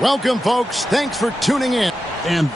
Welcome, folks. Thanks for tuning in. And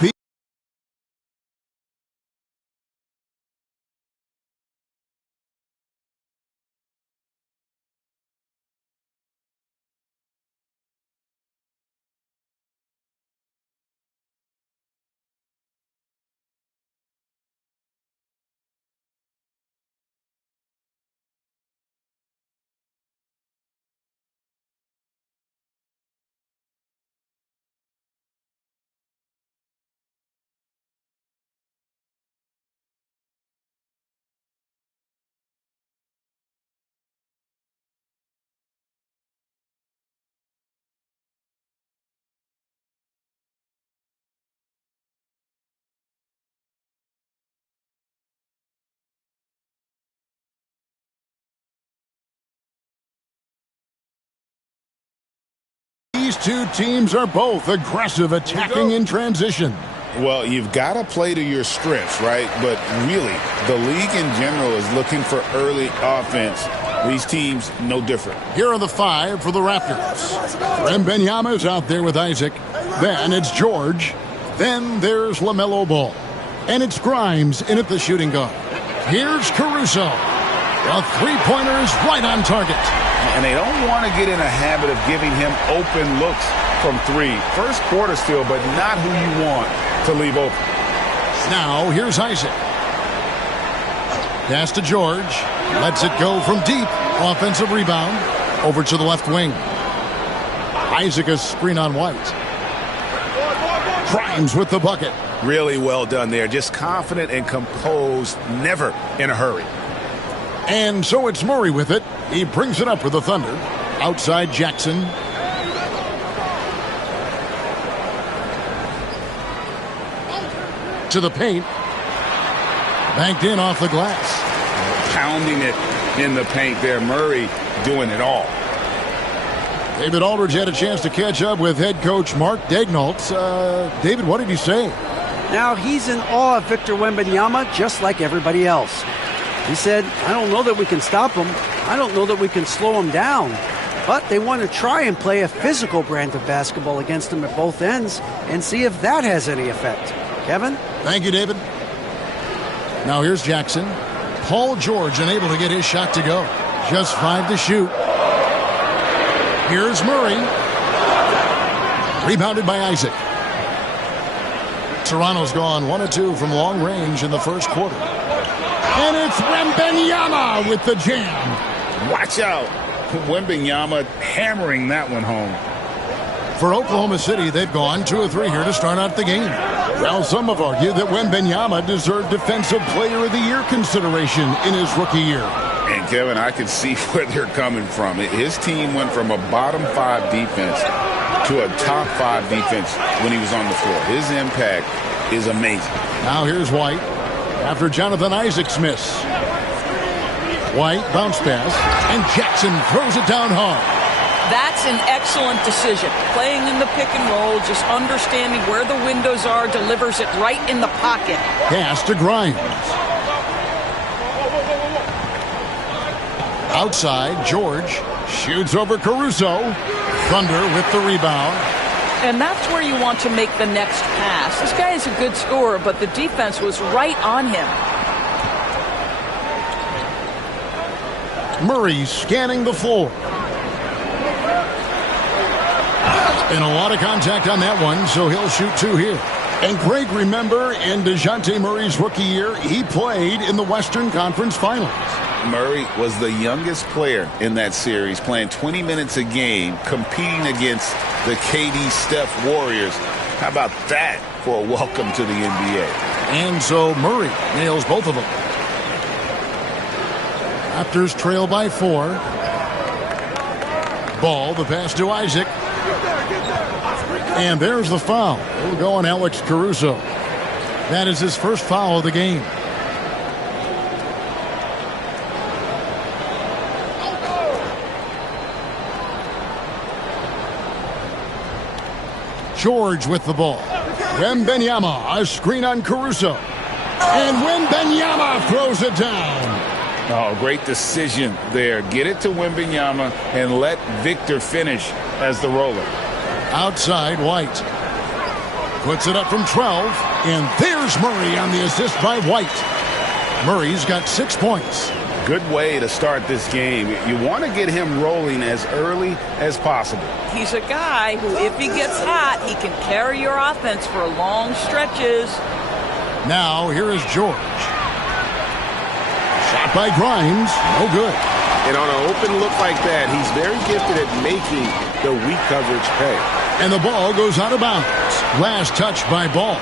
these two teams are both aggressive, attacking in transition. Well, you've got to play to your strengths, right? But really, the league in general is looking for early offense. These teams, no different. Here are the 5 for the Raptors. Wembanyama is out there with Isaac. Then it's George. Then there's LaMelo Ball. And it's Grimes in at the shooting guard. Here's Caruso. The three-pointer is right on target. And they don't want to get in a habit of giving him open looks from 3. First quarter still, but not who you want to leave open. Now here's Isaac. Pass to George. Lets it go from deep. Offensive rebound. Over to the left wing. Isaac a screen on White. Grimes with the bucket. Really well done there. Just confident and composed. Never in a hurry. And so it's Murray with it. He brings it up for the Thunder. Outside Jackson. To the paint. Banked in off the glass. Pounding it in the paint there. Murray doing it all. David Aldridge had a chance to catch up with head coach Mark Daignault. David, what did he say? Now, he's in awe of Victor Wembanyama, just like everybody else. He said, I don't know that we can stop him. I don't know that we can slow him down. But they want to try and play a physical brand of basketball against him at both ends and see if that has any effect. Kevin? Thank you, David. Now here's Jackson. Paul George unable to get his shot to go. Just 5 to shoot. Here's Murray. Rebounded by Isaac. Toronto's gone 1 of 2 from long range in the first quarter. And it's Wembanyama with the jam. Watch out. Wembanyama hammering that one home. For Oklahoma City, they've gone 2 of 3 here to start out the game. Well, some have argued that Wembanyama deserved Defensive Player of the Year consideration in his rookie year. And, Kevin, I can see where they're coming from. His team went from a bottom 5 defense to a top 5 defense when he was on the floor. His impact is amazing. Now here's White after Jonathan Isaac's miss. White bounce pass, and Jackson throws it down hard. That's an excellent decision. Playing in the pick and roll, just understanding where the windows are, delivers it right in the pocket. Pass to Grimes. Outside, George shoots over Caruso. Thunder with the rebound. And that's where you want to make the next pass. This guy is a good scorer, but the defense was right on him. Murray scanning the floor. And a lot of contact on that one, so he'll shoot 2 here. And Greg, remember, in DeJounte Murray's rookie year, he played in the Western Conference Finals. Murray was the youngest player in that series, playing 20 minutes a game, competing against the KD Steph Warriors. How about that for a welcome to the NBA? And so Murray nails both of them. Raptors trail by 4. Ball, the pass to Isaac. And there's the foul. It'll go on Alex Caruso. That is his first foul of the game. George with the ball. Wembanyama, a screen on Caruso. And Wembanyama throws it down. Oh, great decision there. Get it to Wembanyama and let Victor finish as the roller. Outside, White. Puts it up from 12. And there's Murray on the assist by White. Murray's got 6 points. Good way to start this game. You want to get him rolling as early as possible. He's a guy who, if he gets hot, he can carry your offense for long stretches. Now, here is George. Shot by Grimes. No good. And on an open look like that, he's very gifted at making the weak coverage pay. And the ball goes out of bounds. Last touch by Ball.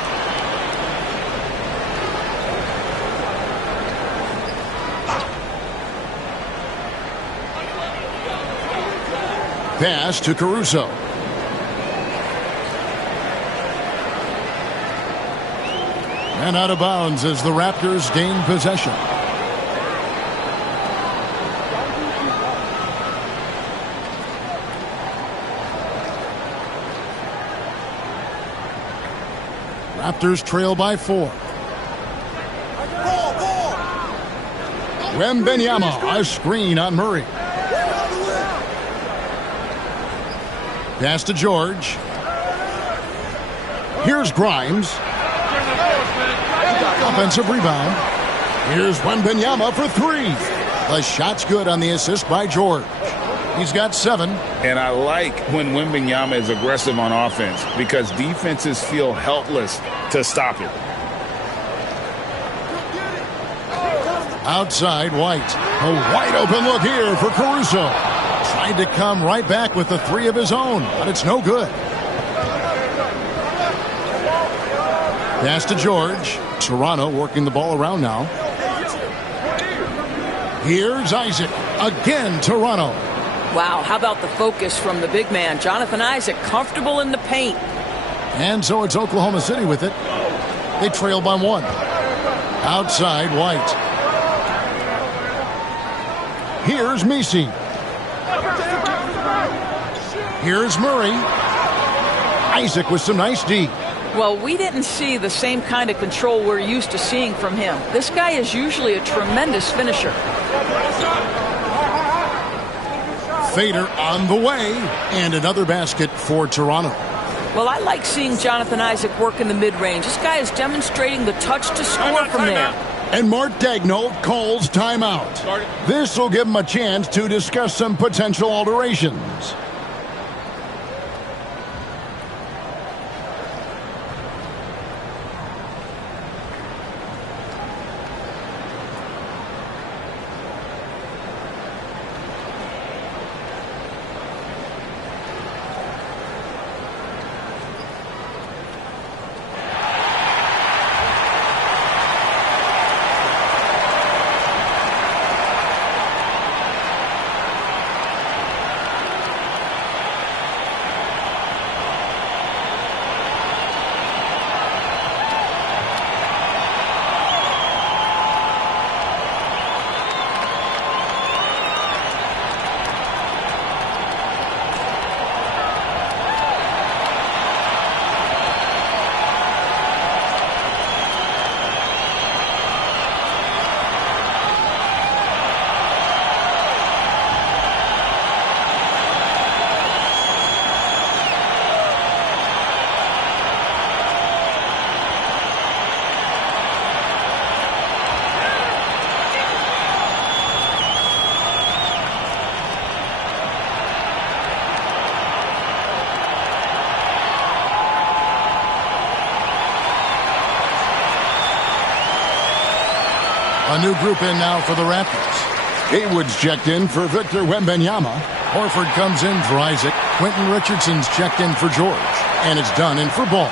Pass to Caruso. And out of bounds as the Raptors gain possession. Raptors trail by 4. Wembanyama, a screen on Murray. Pass to George. Here's Grimes. Offensive rebound. Here's Wembanyama for 3. The shot's good on the assist by George. He's got 7. And I like when Wembanyama is aggressive on offense because defenses feel helpless to stop it. Outside, White. A wide open look here for Caruso. Tried to come right back with the 3 of his own, but it's no good. Pass to George. Toronto working the ball around now. Here's Isaac. Again, Toronto. Wow, how about the focus from the big man? Jonathan Isaac, comfortable in the paint. And so it's Oklahoma City with it. They trail by 1. Outside, White. Here's Messi. Here's Murray. Isaac with some nice D. Well, we didn't see the same kind of control we're used to seeing from him. This guy is usually a tremendous finisher. Fader on the way. And another basket for Toronto. Well, I like seeing Jonathan Isaac work in the mid-range. This guy is demonstrating the touch to score from there. And Mark Daigneault calls timeout. This will give him a chance to discuss some potential alterations. A new group in now for the Raptors. Haywood's checked in for Victor Wembanyama. Horford comes in for Isaac. Quentin Richardson's checked in for George. And it's done in for Ball.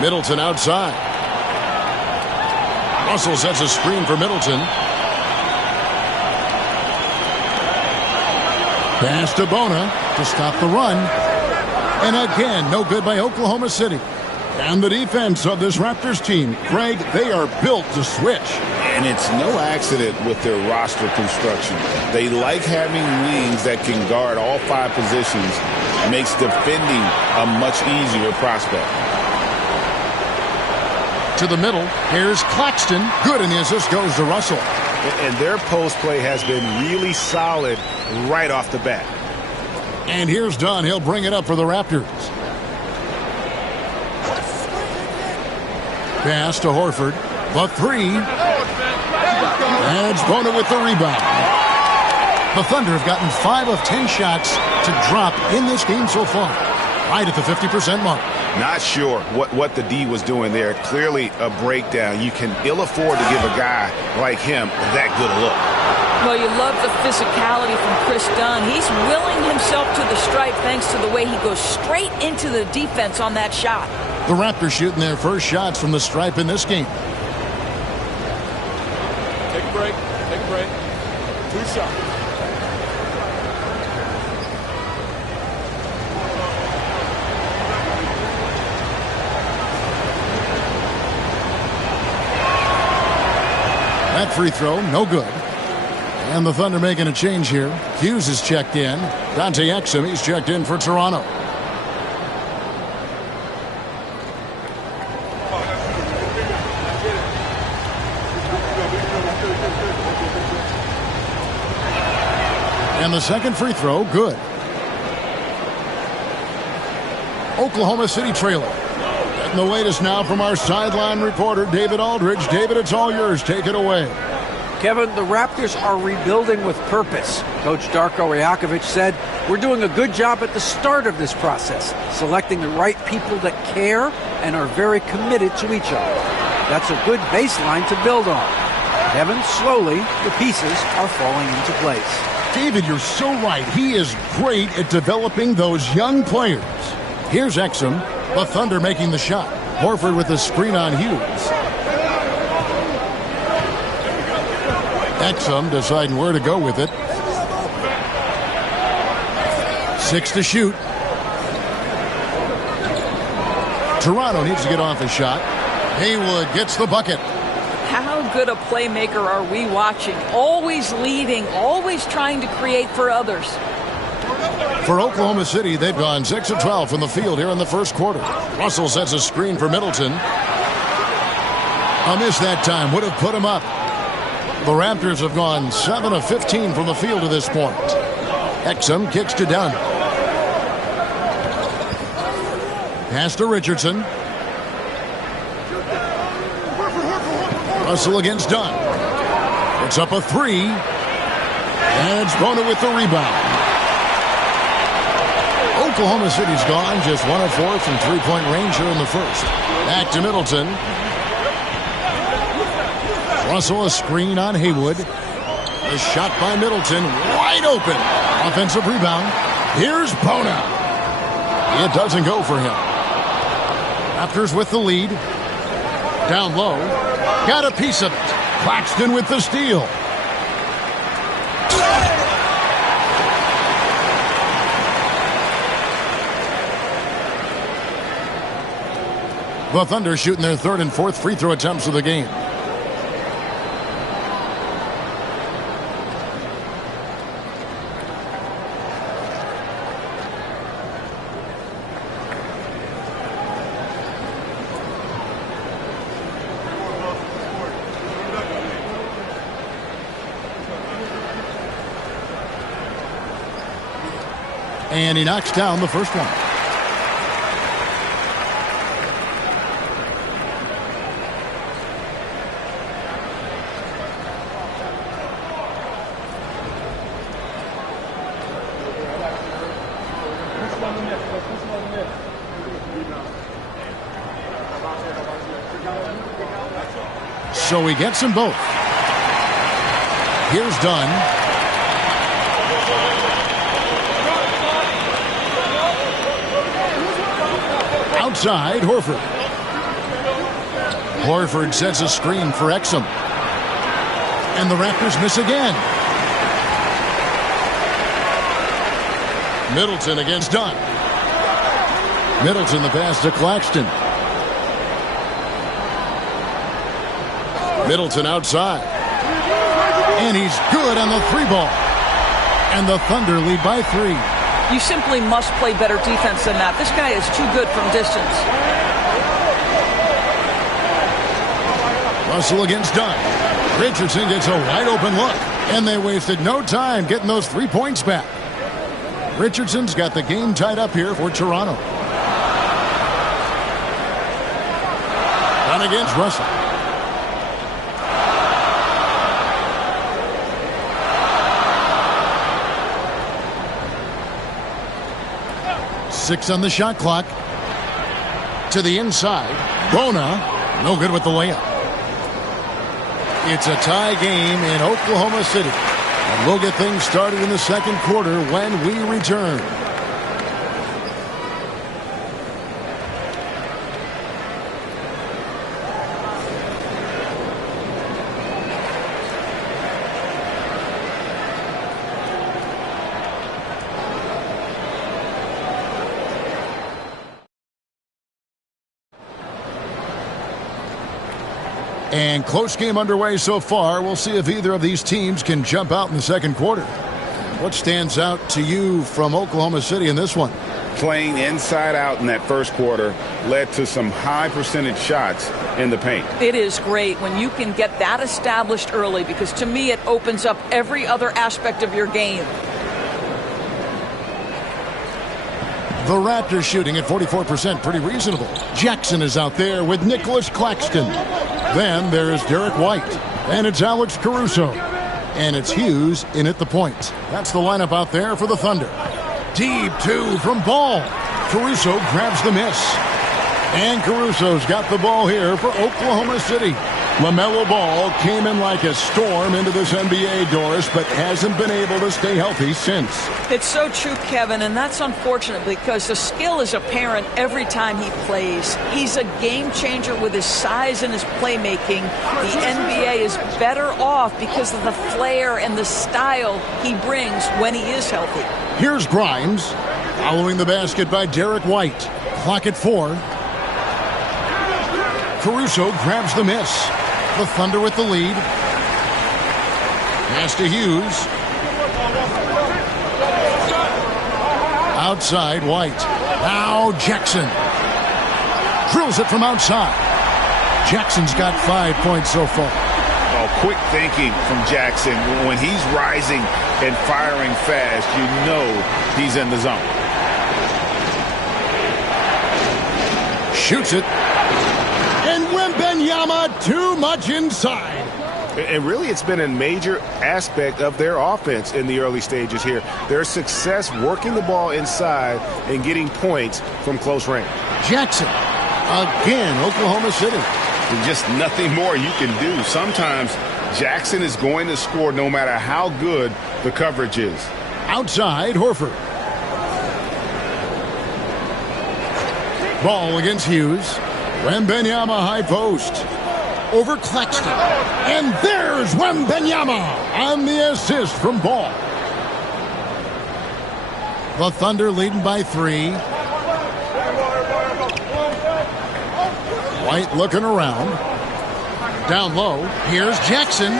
Middleton outside. Russell sets a screen for Middleton. Pass to Bona to stop the run. And again, no good by Oklahoma City. And the defense of this Raptors team, Greg, they are built to switch. And it's no accident with their roster construction. They like having wings that can guard all 5 positions. Makes defending a much easier prospect. To the middle, here's Claxton. Good, and the assist goes to Russell. And their post play has been really solid right off the bat. And here's Dunn. He'll bring it up for the Raptors. Pass to Horford. The 3. And it's Bona with the rebound. The Thunder have gotten 5 of 10 shots to drop in this game so far. Right at the 50% mark. Not sure what the D was doing there. Clearly a breakdown. You can ill afford to give a guy like him that good a look. Well, you love the physicality from Chris Dunn. He's willing himself to the stripe thanks to the way he goes straight into the defense on that shot. The Raptors shooting their first shots from the stripe in this game. Take a break. Take a break. 2 shots. That free throw, no good. And the Thunder making a change here. Hughes is checked in. Dante Exum, he's checked in for Toronto. And the second free throw, good. Oklahoma City trailing. Getting the latest now from our sideline reporter, David Aldridge. David, it's all yours. Take it away. Kevin, the Raptors are rebuilding with purpose. Coach Darko Rajakovic said, "We're doing a good job at the start of this process, selecting the right people that care and are very committed to each other. That's a good baseline to build on." Kevin, slowly, the pieces are falling into place. David, you're so right. He is great at developing those young players. Here's Exum, the Thunder making the shot. Horford with the screen on Hughes. Exum deciding where to go with it. 6 to shoot. Toronto needs to get off a shot. Haywood gets the bucket. How good a playmaker are we watching? Always leading, always trying to create for others. For Oklahoma City, they've gone 6 of 12 from the field here in the first quarter. Russell sets a screen for Middleton. A miss that time would have put him up. The Raptors have gone 7 of 15 from the field to this point. Exum kicks to Dunn. Pass to Richardson. Russell against Dunn. It's up a 3. And it's Bona with the rebound. Oklahoma City's gone just 1 of 4 from three-point range here in the first. Back to Middleton. Russell a screen on Haywood. A shot by Middleton. Wide open. Offensive rebound. Here's Bona. It doesn't go for him. Raptors with the lead. Down low. Got a piece of it. Claxton with the steal. The Thunder shooting their third and fourth free throw attempts of the game. And he knocks down the first one. So he gets them both. Here's Dunn. Outside, Horford. Horford sets a screen for Exum. And the Raptors miss again. Middleton against Dunn. Middleton the pass to Claxton. Middleton outside. And he's good on the 3-ball. And the Thunder lead by 3. You simply must play better defense than that. This guy is too good from distance. Russell against Dunn. Richardson gets a wide open look. And they wasted no time getting those 3 points back. Richardson's got the game tied up here for Toronto. Dunn against Russell. Six on the shot clock. To the inside. Bona, no good with the layup. It's a tie game in Oklahoma City. And we'll get things started in the second quarter when we return. And close game underway so far. We'll see if either of these teams can jump out in the second quarter. What stands out to you from Oklahoma City in this one? Playing inside out in that first quarter led to some high percentage shots in the paint. It is great when you can get that established early, because to me it opens up every other aspect of your game. The Raptors shooting at 44%, pretty reasonable. Jackson is out there with Nicholas Claxton. Then there's Derek White. And it's Alex Caruso. And it's Hughes in at the point. That's the lineup out there for the Thunder. Deep 2 from Ball. Caruso grabs the miss. And Caruso's got the ball here for Oklahoma City. LaMelo Ball came in like a storm into this NBA, Doris, but hasn't been able to stay healthy since. It's so true, Kevin, and that's unfortunate because the skill is apparent every time he plays. He's a game changer with his size and his playmaking. The NBA is better off because of the flair and the style he brings when he is healthy. Here's Grimes, following the basket by Derek White. Clock at 4. Caruso grabs the miss. The Thunder with the lead. Pass to Hughes. Outside, White. Now Jackson. Drills it from outside. Jackson's got 5 points so far. Oh, quick thinking from Jackson. When he's rising and firing fast, you know he's in the zone. Shoots it. And Wembanyama too much inside. And really, it's been a major aspect of their offense in the early stages here. Their success working the ball inside and getting points from close range. Jackson, again, Oklahoma City. There's just nothing more you can do. Sometimes Jackson is going to score no matter how good the coverage is. Outside, Horford. Ball against Hughes. Wembanyama high post. Over Claxton. And there's Wembanyama on the assist from Ball. The Thunder leading by 3. White looking around. Down low. Here's Jackson.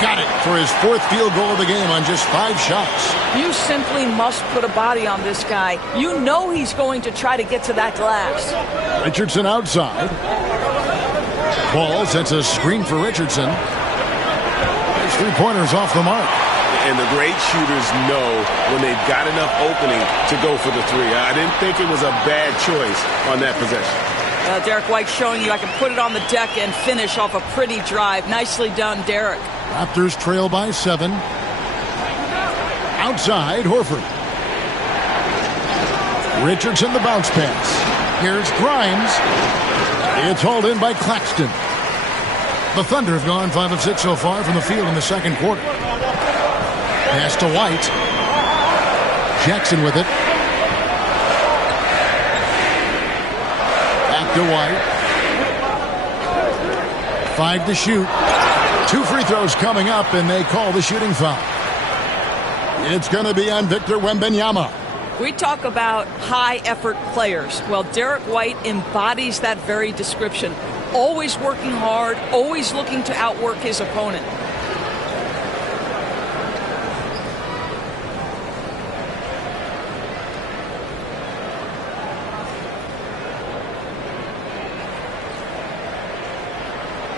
Got it for his 4th field goal of the game on just 5 shots. You simply must put a body on this guy. You know he's going to try to get to that glass. Richardson outside. Ball sets a screen for Richardson. His 3-pointers off the mark. And the great shooters know when they've got enough opening to go for the 3. I didn't think it was a bad choice on that possession. Derek White showing you I can put it on the deck and finish off a pretty drive. Nicely done, Derek. Raptors trail by 7. Outside, Horford. Richardson the bounce pass. Here's Grimes. It's hauled in by Claxton. The Thunder have gone 5 of 6 so far from the field in the second quarter. Pass to White. Jackson with it. Back to White. 5 to shoot. 2 free throws coming up, and they call the shooting foul. It's going to be on Victor Wembanyama. We talk about high-effort players. Well, Derek White embodies that very description. always working hard, always looking to outwork his opponent.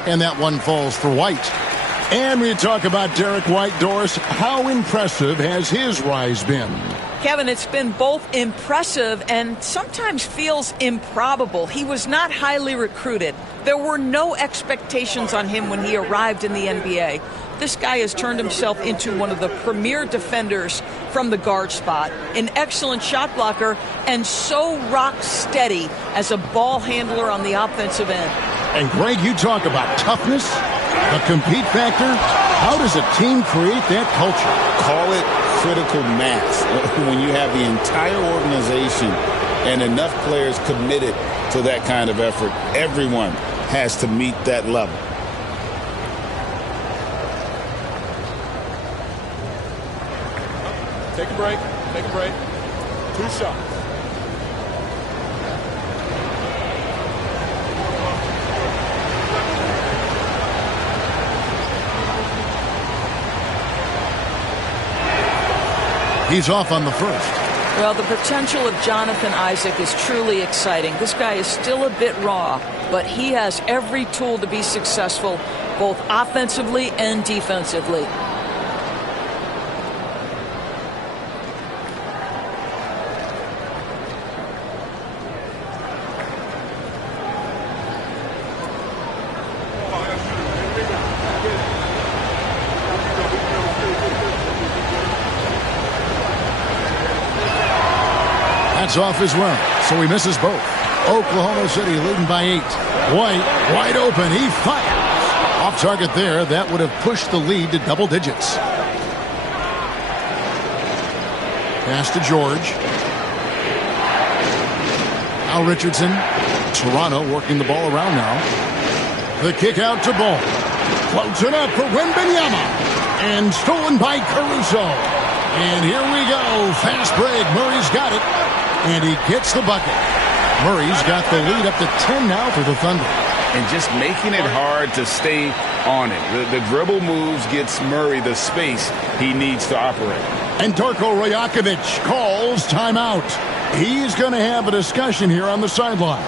And that one falls for White. And we talk about Derek White, Doris. How impressive has his rise been? Kevin, it's been both impressive and sometimes feels improbable. He was not highly recruited. There were no expectations on him when he arrived in the NBA. This guy has turned himself into one of the premier defenders from the guard spot, an excellent shot blocker, and so rock steady as a ball handler on the offensive end. And Greg, you talk about toughness, the compete factor. How does a team create that culture? Call it critical mass. When you have the entire organization and enough players committed to that kind of effort, everyone has to meet that level. Take a break. Take a break. 2 shots. He's off on the first. Well, the potential of Jonathan Isaac is truly exciting. This guy is still a bit raw, but he has every tool to be successful, both offensively and defensively. That's off as well, so he misses both. Oklahoma City leading by 8. White, wide open, he fires. Off target there, that would have pushed the lead to double digits. Pass to George. Al Richardson. Toronto working the ball around now. The kick out to Ball. Floats it up for Wembanyama. And stolen by Caruso. And here we go. Fast break. Murray's got it. And he gets the bucket. Murray's got the lead up to 10 now for the Thunder. And just making it hard to stay on it. The dribble moves gets Murray the space he needs to operate. And Darko Rajakovic calls timeout. He's going to have a discussion here on the sideline.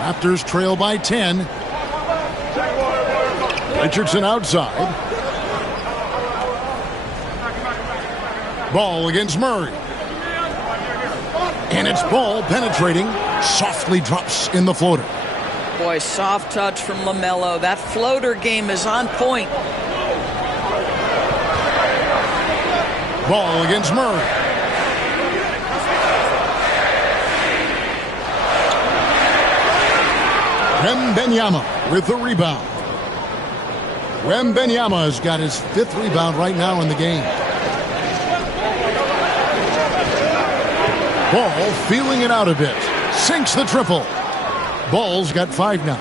Raptors trail by 10. Richardson outside. Ball against Murray. And it's Ball penetrating. Softly drops in the floater. Boy, soft touch from LaMelo. That floater game is on point. Ball against Murray. Wembanyama with the rebound. Wembanyama has got his 5th rebound right now in the game. Ball feeling it out a bit. Sinks the triple. Ball's got 5 now.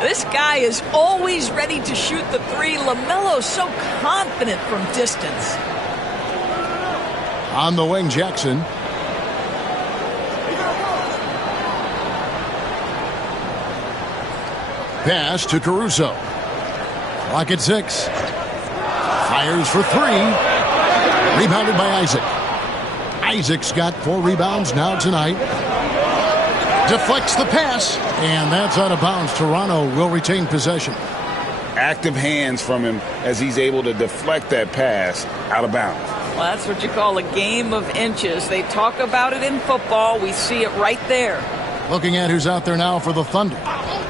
This guy is always ready to shoot the three. LaMelo's so confident from distance. On the wing, Jackson. Pass to Caruso. Clock at 6. Fires for 3. Rebounded by Isaac. Isaac's got 4 rebounds now tonight. Deflects the pass, and that's out of bounds. Toronto will retain possession. Active hands from him as he's able to deflect that pass out of bounds. Well, that's what you call a game of inches. They talk about it in football. We see it right there. Looking at who's out there now for the Thunder.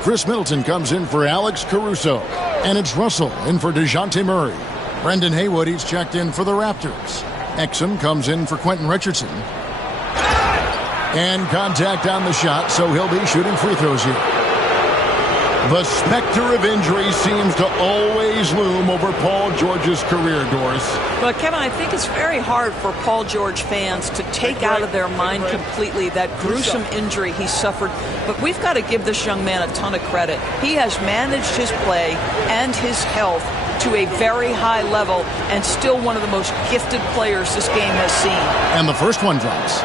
Chris Middleton comes in for Alex Caruso. And it's Russell in for DeJounte Murray. Brendan Haywood, he's checked in for the Raptors. Exum comes in for Quentin Richardson. And contact on the shot, so he'll be shooting free throws here. The specter of injury seems to always loom over Paul George's career, Doris. But, Kevin, I think it's very hard for Paul George fans to take out of their mind completely that gruesome injury he suffered. But we've got to give this young man a ton of credit. He has managed his play and his health to a very high level and still one of the most gifted players this game has seen. And the first one drops.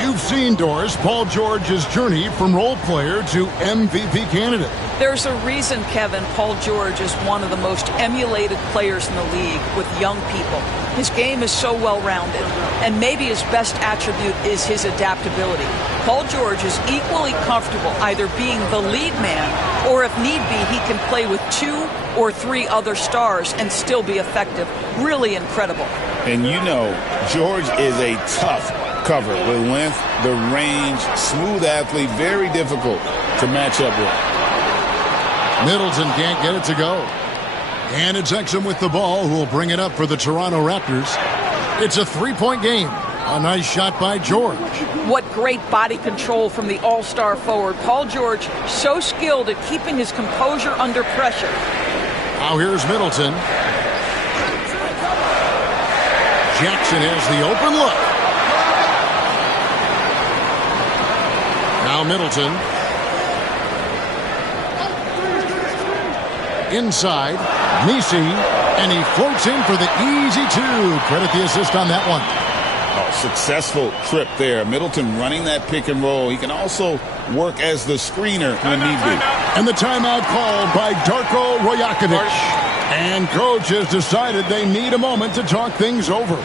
You've seen, Doris, Paul George's journey from role player to MVP candidate. There's a reason, Kevin, Paul George is one of the most emulated players in the league with young people. His game is so well-rounded, and maybe his best attribute is his adaptability. Paul George is equally comfortable either being the lead man, or if need be, he can play with 2 or 3 other stars and still be effective. Really incredible. And you know, George is a tough cover. The length, the range, smooth athlete, very difficult to match up with. Middleton can't get it to go. And it's Exum with the ball, who will bring it up for the Toronto Raptors. It's a 3-point game. A nice shot by George. What great body control from the all-star forward. Paul George, so skilled at keeping his composure under pressure. Now here's Middleton. Jackson has the open look. Now Middleton. Inside, Nisi, and he floats in for the easy 2. Credit the assist on that one. Oh, successful trip there. Middleton running that pick and roll. He can also work as the screener when need be. And the timeout called by Darko Rajakovic. And coach has decided they need a moment to talk things over.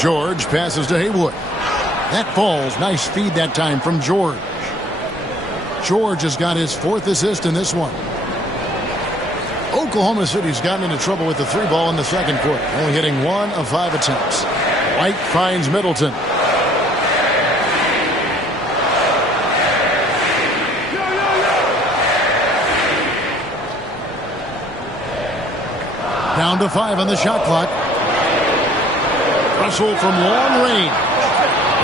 George passes to Haywood. That falls. Nice feed that time from George. George has got his 4th assist in this one. Oklahoma City's gotten into trouble with the 3 ball in the second quarter, only hitting 1 of 5 attempts. White finds Middleton. Down to 5 on the shot clock. Russell from long range.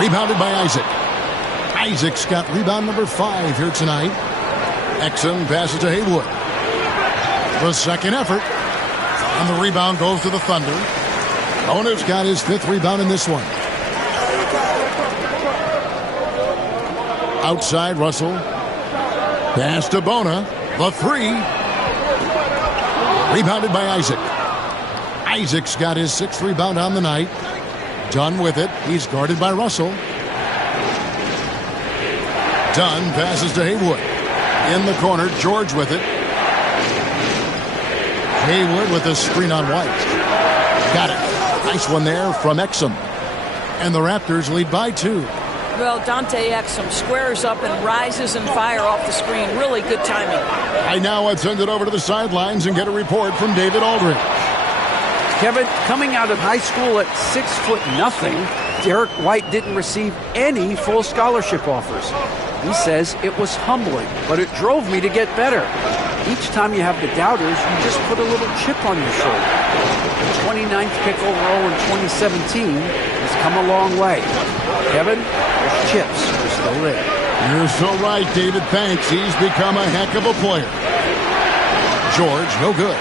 Rebounded by Isaac. Isaac's got rebound number 5 here tonight. Exum passes to Haywood. The second effort. And the rebound goes to the Thunder. Bona's got his 5th rebound in this one. Outside Russell. Pass to Bona. The 3. Rebounded by Isaac. Isaac's got his 6th rebound on the night. Dunn with it. He's guarded by Russell. Dunn passes to Haywood. In the corner, George with it. Haywood with a screen on White. Got it. Nice one there from Exum. And the Raptors lead by 2. Well, Dante Exum squares up and rises and fire off the screen. Really good timing. I now would send it over to the sidelines and get a report from David Aldridge. Kevin, coming out of high school at 6'0", Derek White didn't receive any full scholarship offers. He says it was humbling, but it drove me to get better. Each time you have the doubters, you just put a little chip on your shoulder. The 29th pick overall in 2017 has come a long way. Kevin, those chips are still there. You're so right, David. Thanks. He's become a heck of a player. George, no good.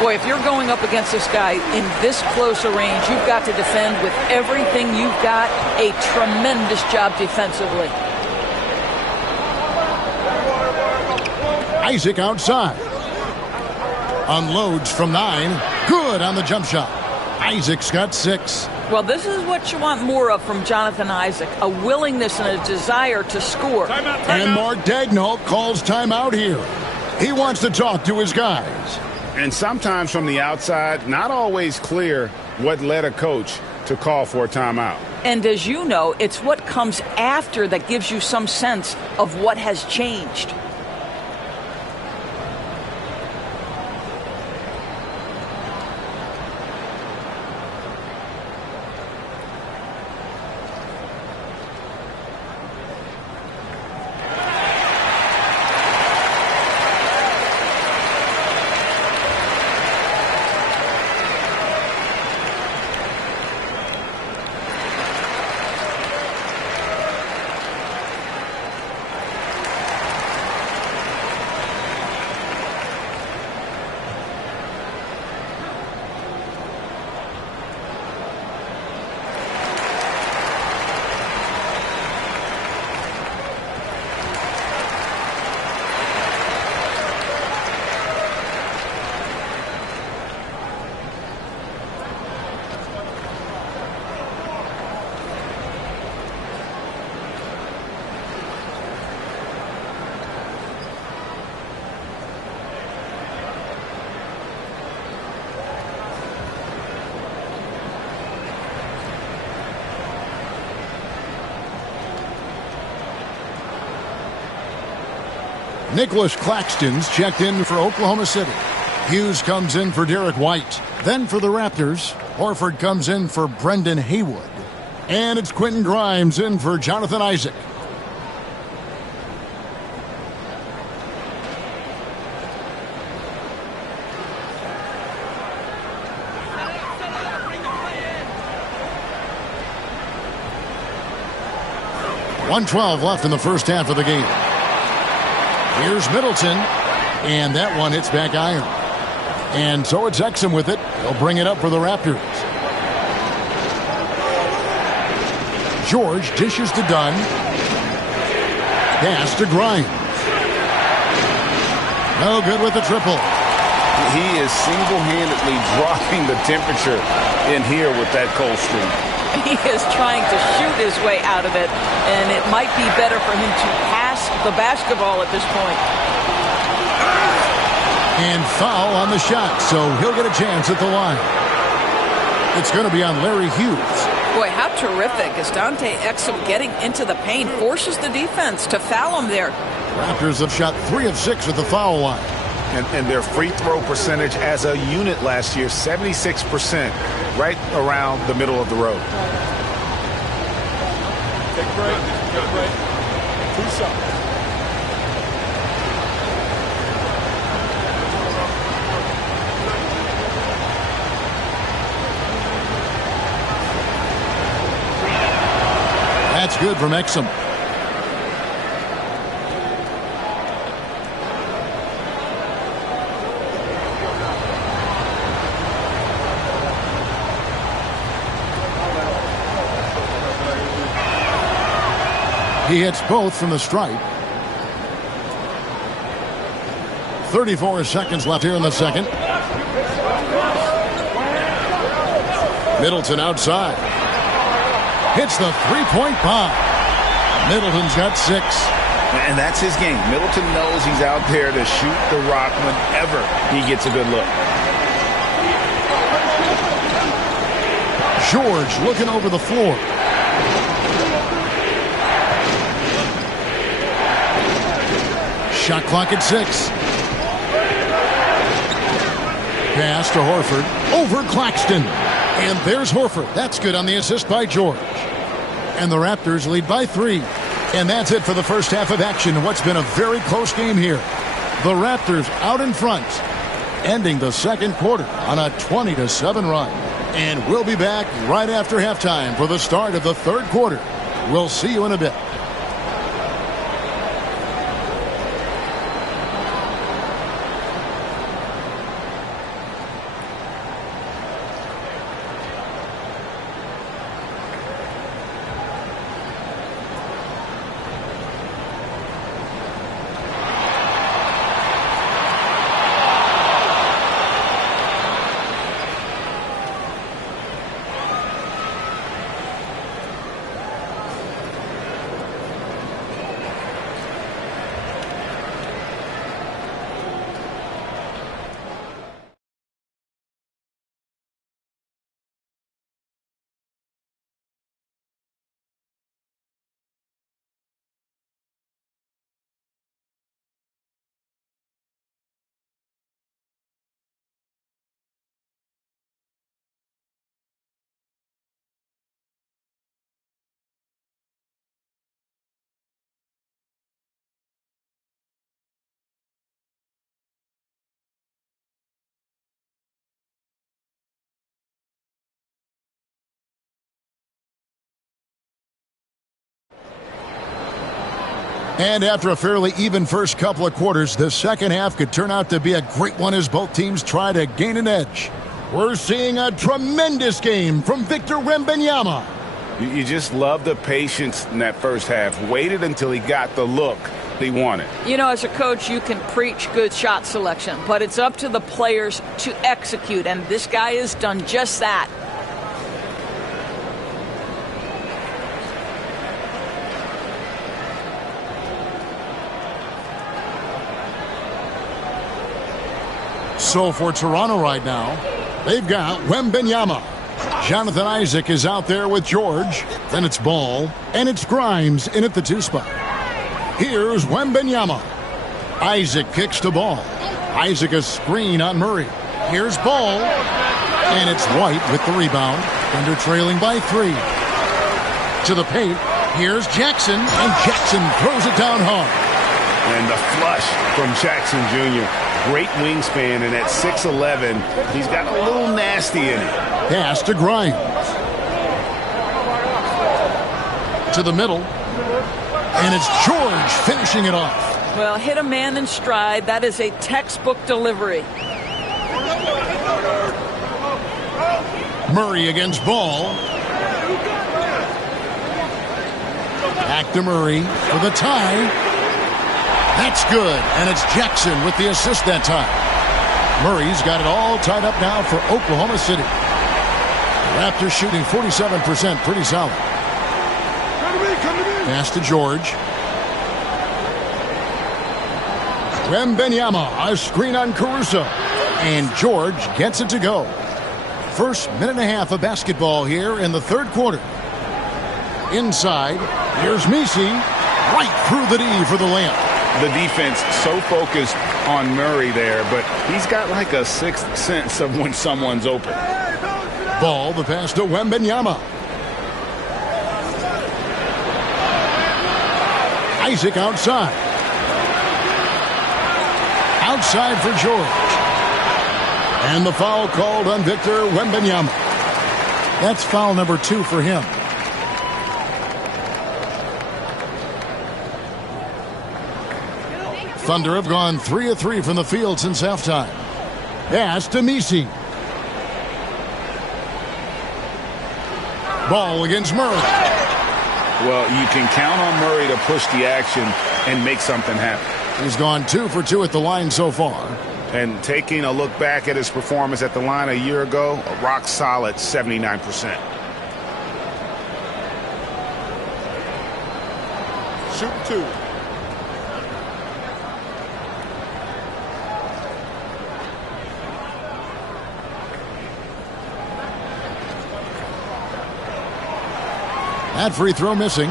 Boy, if you're going up against this guy in this close a range, you've got to defend with everything you've got. A tremendous job defensively. Isaac outside. Unloads from 9. Good on the jump shot. Isaac's got 6. Well, this is what you want more of from Jonathan Isaac. A willingness and a desire to score. And Mark Daigneault calls timeout here. He wants to talk to his guys. And sometimes from the outside, not always clear what led a coach to call for a timeout. And as you know, it's what comes after that gives you some sense of what has changed. Nicholas Claxton's checked in for Oklahoma City. Hughes comes in for Derek White. Then for the Raptors, Horford comes in for Brendan Haywood. And it's Quentin Grimes in for Jonathan Isaac. .112 left in the first half of the game. Here's Middleton, and that one hits back iron. And so it's Exum with it. He'll bring it up for the Raptors. George dishes to Dunn. Pass to Grimes. No good with the triple. He is single-handedly dropping the temperature in here with that cold streak. He is trying to shoot his way out of it, and it might be better for him to pass the basketball at this point. And foul on the shot, so he'll get a chance at the line. It's going to be on Larry Hughes. Boy, how terrific is Dante Exum getting into the paint, forces the defense to foul him there. Raptors have shot 3 of 6 at the foul line. And their free throw percentage as a unit last year, 76%, right around the middle of the road. Take a break. Take a break. 2 shots. good from Exum. He hits both from the stripe. 34 seconds left here in the second. Middleton outside. Hits the three-point bomb. Middleton's got 6. And that's his game. Middleton knows he's out there to shoot the rock whenever he gets a good look. George looking over the floor. Shot clock at 6. Pass to Horford. Over Claxton. And there's Horford. That's good on the assist by George. And the Raptors lead by 3. And that's it for the first half of action in what's been a very close game here. The Raptors out in front, ending the second quarter on a 20-7 run. And we'll be back right after halftime for the start of the third quarter. We'll see you in a bit. And after a fairly even first couple of quarters, the second half could turn out to be a great one as both teams try to gain an edge. We're seeing a tremendous game from Victor Wembanyama. You just love the patience in that first half. Waited until he got the look he wanted. You know, as a coach, you can preach good shot selection, but it's up to the players to execute, and this guy has done just that. So for Toronto right now, they've got Wembanyama. Jonathan Isaac is out there with George. Then it's Ball, and it's Grimes in at the 2 spot. Here's Wembanyama. Isaac kicks to Ball. Isaac a screen on Murray. Here's Ball, and it's White with the rebound. Thunder trailing by 3. To the paint, here's Jackson, and Jackson throws it down hard. And the flush from Jackson Jr. Great wingspan, and at 6'11", he's got a little nasty in it. Pass to Grimes. To the middle. And it's George finishing it off. Well, hit a man in stride. That is a textbook delivery. Murray against Ball. Back to Murray for the tie. That's good, and it's Jackson with the assist that time. Murray's got it all tied up now for Oklahoma City. Raptors shooting 47%, pretty solid. Pass to George. Wembanyama, a screen on Caruso. And George gets it to go. First minute and a half of basketball here in the third quarter. Inside, here's Messi, right through the D for the layup. The defense so focused on Murray there, but he's got like a sixth sense of when someone's open. Ball, the pass to Wembanyama. Isaac outside. Outside for George. And the foul called on Victor Wembanyama. That's foul number 2 for him. Thunder have gone 3 of 3 from the field since halftime. Pass to Messi. Ball against Murray. Well, you can count on Murray to push the action and make something happen. He's gone 2 for 2 at the line so far. And taking a look back at his performance at the line a year ago, a rock solid 79%. Shoot 2. That free throw missing.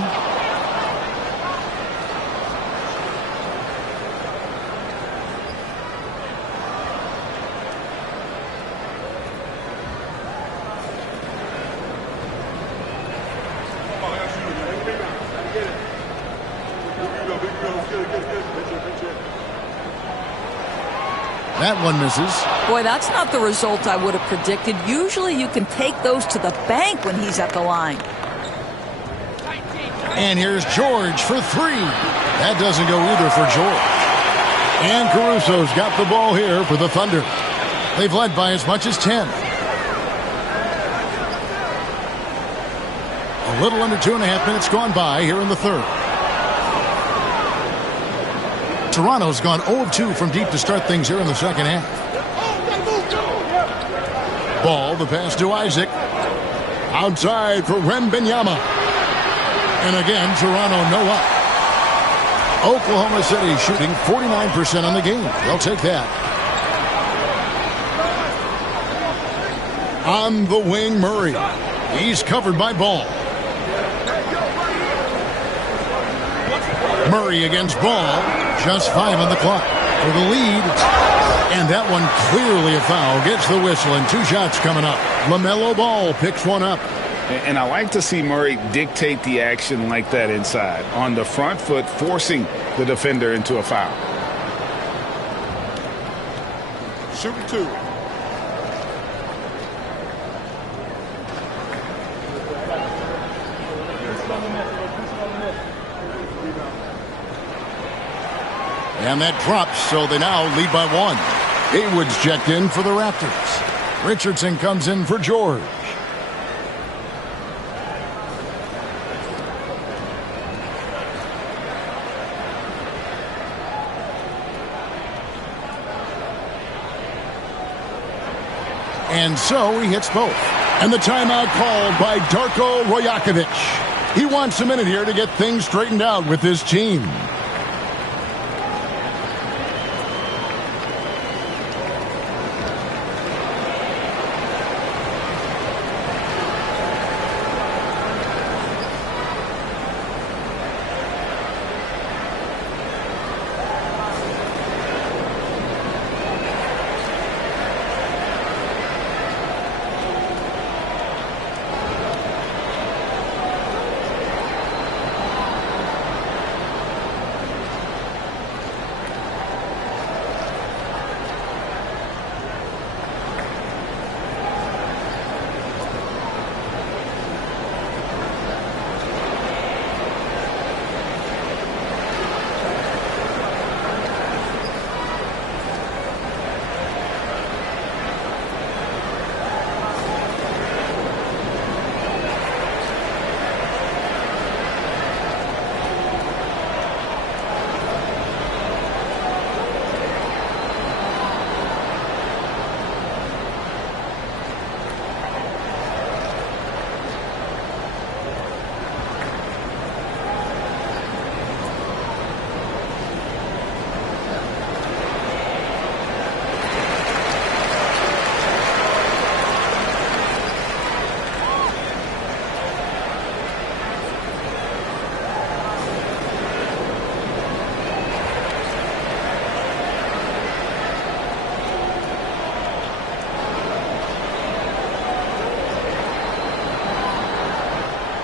That one misses. Boy, that's not the result I would have predicted. Usually you can take those to the bank when he's at the line. And here's George for 3. That doesn't go either for George. And Caruso's got the ball here for the Thunder. They've led by as much as 10. A little under 2.5 minutes gone by here in the third. Toronto's gone 0 of 2 from deep to start things here in the second half. Ball, the pass to Isaac. Outside for Wembanyama. And again, Toronto no up. Oklahoma City shooting 49% on the game. They'll take that. On the wing, Murray. He's covered by Ball. Murray against Ball. Just 5 on the clock for the lead. And that one clearly a foul. Gets the whistle and 2 shots coming up. LaMelo Ball picks one up. And I like to see Murray dictate the action like that inside. On the front foot, forcing the defender into a foul. Shooting 2. And that drops, so they now lead by 1. Haywood's checked in for the Raptors. Richardson comes in for George. And so he hits both. And the timeout called by Darko Rajakovic. He wants a minute here to get things straightened out with his team.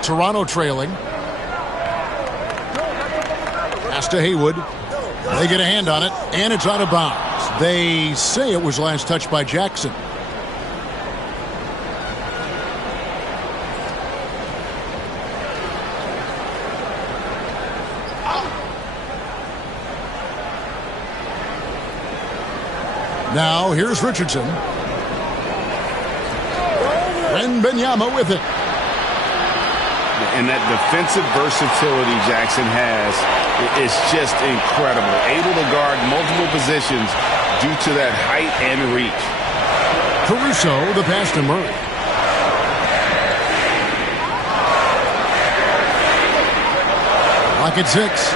Toronto trailing. Pass to Haywood. They get a hand on it, and it's out of bounds. They say it was last touched by Jackson. Now here's Richardson. Wembanyama with it. And that defensive versatility Jackson has is just incredible. Able to guard multiple positions due to that height and reach. Caruso, the pass to Murray. Lock at 6.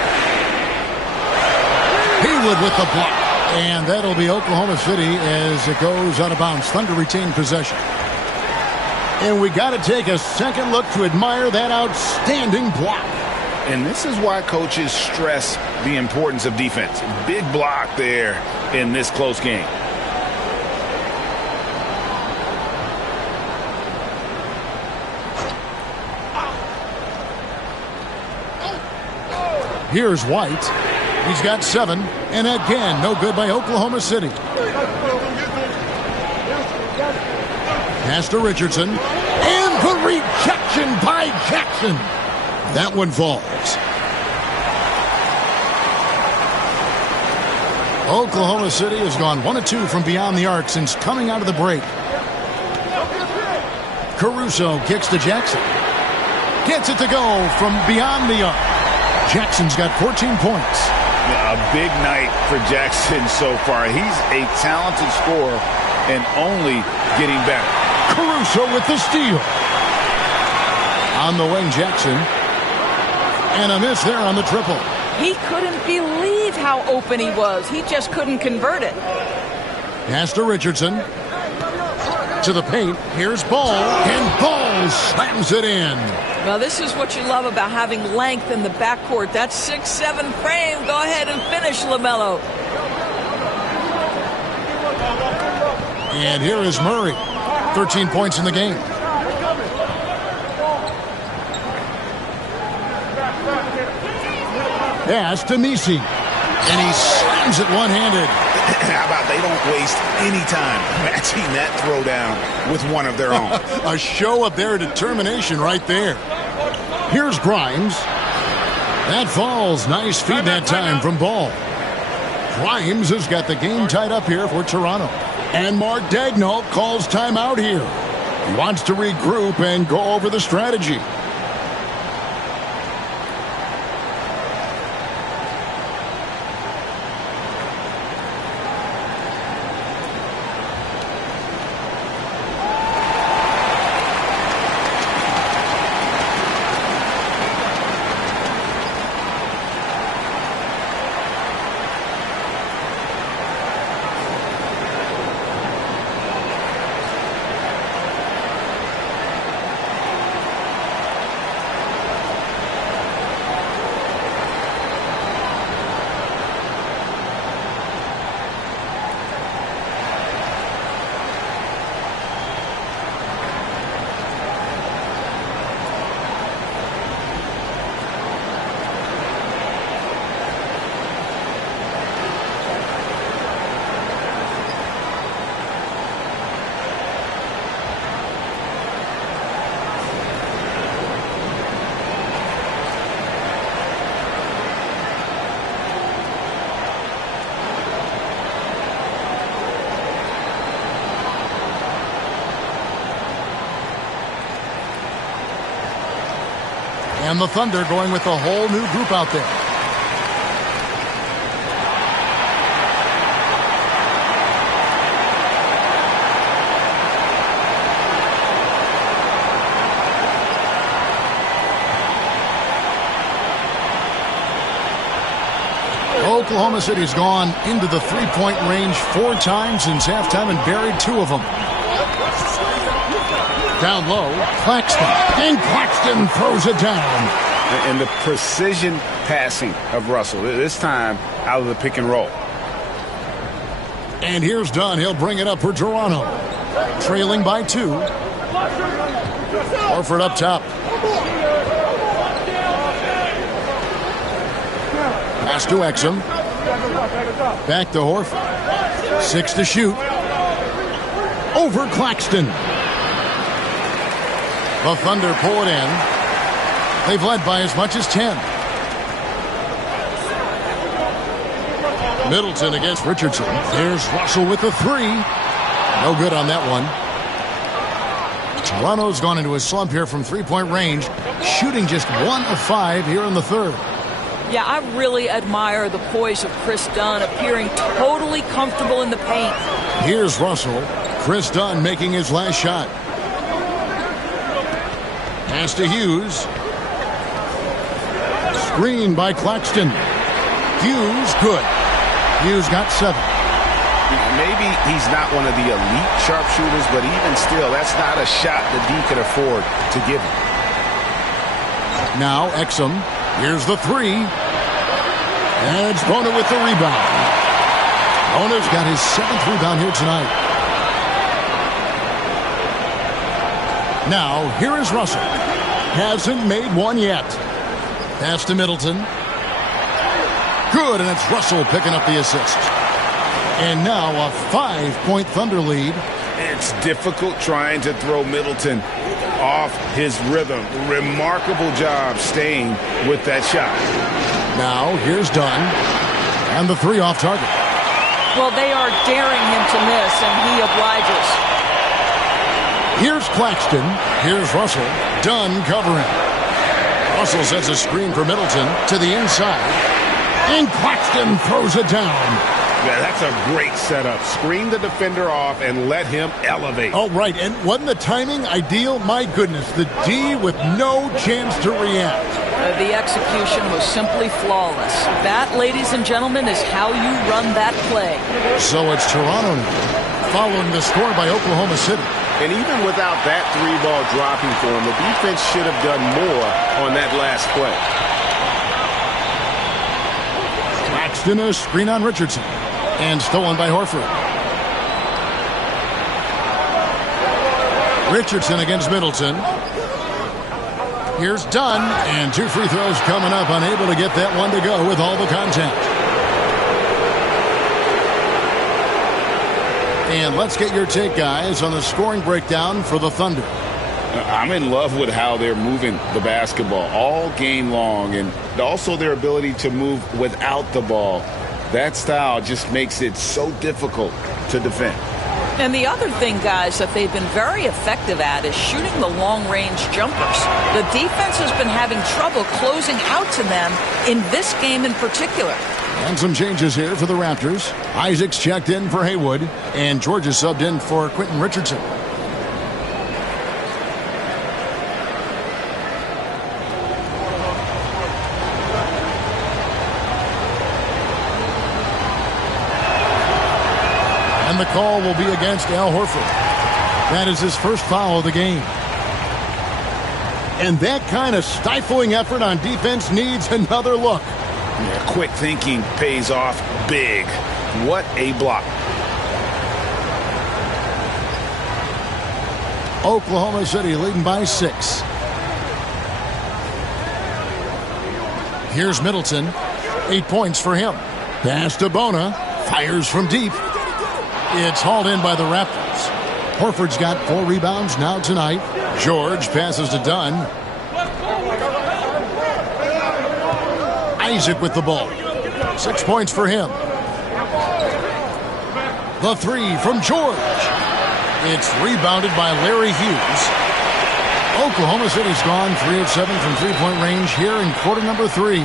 Haywood with the block. And that'll be Oklahoma City as it goes out of bounds. Thunder retain possession. And we got to take a second look to admire that outstanding block. And this is why coaches stress the importance of defense. Big block there in this close game. Here's White. He's got 7. And again, no good by Oklahoma City. Pass to Richardson. And the rejection by Jackson. That one falls. Oklahoma City has gone 1 of 2 from beyond the arc since coming out of the break. Caruso kicks to Jackson. Gets it to go from beyond the arc. Jackson's got 14 points. A big night for Jackson so far. He's a talented scorer and only getting better. Caruso with the steal. On the wing, Jackson. And a miss there on the triple. He couldn't believe how open he was. He just couldn't convert it. Pass to Richardson. To the paint. Here's Ball. And Ball slams it in. Well, this is what you love about having length in the backcourt. That 6'7" frame. Go ahead and finish, LaMelo. And here is Murray. 13 points in the game. Pass to Nisi. And he slams it one-handed. How about they don't waste any time matching that throwdown with one of their own. A show of their determination right there. Here's Grimes. That falls. Nice feed that time from Ball. Grimes has got the game tied up here for Toronto. And Mark Daigneault calls timeout here. He wants to regroup and go over the strategy. And the Thunder going with a whole new group out there. Oklahoma City's gone into the three-point range 4 times since halftime and buried 2 of them. Down low, Claxton. And Claxton throws it down. And the precision passing of Russell, this time out of the pick and roll. And here's Dunn. He'll bring it up for Toronto. Trailing by 2. Horford up top. Pass to Exum. Back to Horford. 6 to shoot. Over Claxton. The Thunder pull it in. They've led by as much as 10. Middleton against Richardson. There's Russell with the three. No good on that one. Toronto's gone into a slump here from three-point range, shooting just 1 of 5 here in the third. Yeah, I really admire the poise of Chris Dunn, appearing totally comfortable in the paint. Here's Russell. Chris Dunn making his last shot. Pass to Hughes. Screen by Claxton. Hughes, good. Hughes got 7. Maybe he's not one of the elite sharpshooters, but even still, that's not a shot that D could afford to give him. Now Exum. Here's the three. And it's Bona with the rebound. Bona's got his 7th rebound here tonight. Now, here is Russell. Hasn't made one yet. Pass to Middleton. Good, and it's Russell picking up the assist. And now a 5-point Thunder lead. It's difficult trying to throw Middleton off his rhythm. Remarkable job staying with that shot. Now, here's Dunn. And the three off target. Well, they are daring him to miss, and he obliges. Here's Claxton. Here's Russell. Dunn covering. Russell sets a screen for Middleton to the inside. And Claxton throws it down. Yeah, that's a great setup. Screen the defender off and let him elevate. Oh, right. And wasn't the timing ideal? My goodness, the D with no chance to react. The execution was simply flawless. That, ladies and gentlemen, is how you run that play. So it's Toronto now, following the score by Oklahoma City. And even without that three ball dropping for him, the defense should have done more on that last play. Claxton, a screen on Richardson. And stolen by Horford. Richardson against Middleton. Here's Dunn, and 2 free throws coming up, unable to get that one to go with all the contact. And let's get your take, guys, on the scoring breakdown for the Thunder. I'm in love with how they're moving the basketball all game long, and also their ability to move without the ball. That style just makes it so difficult to defend. And the other thing, guys, that they've been very effective at is shooting the long-range jumpers. The defense has been having trouble closing out to them in this game in particular. And some changes here for the Raptors. Isaac's checked in for Haywood, and George is subbed in for Quentin Richardson. And the call will be against Al Horford. That is his first foul of the game. And that kind of stifling effort on defense needs another look. Yeah, quick thinking pays off big. What a block. Oklahoma City leading by 6. Here's Middleton. 8 points for him. Pass to Bona. Fires from deep. It's hauled in by the Raptors. Horford's got 4 rebounds now tonight. George passes to Dunn. Isaac with the ball. 6 points for him. The three from George. It's rebounded by Larry Hughes. Oklahoma City's gone 3 of 7 from three-point range here in quarter number 3.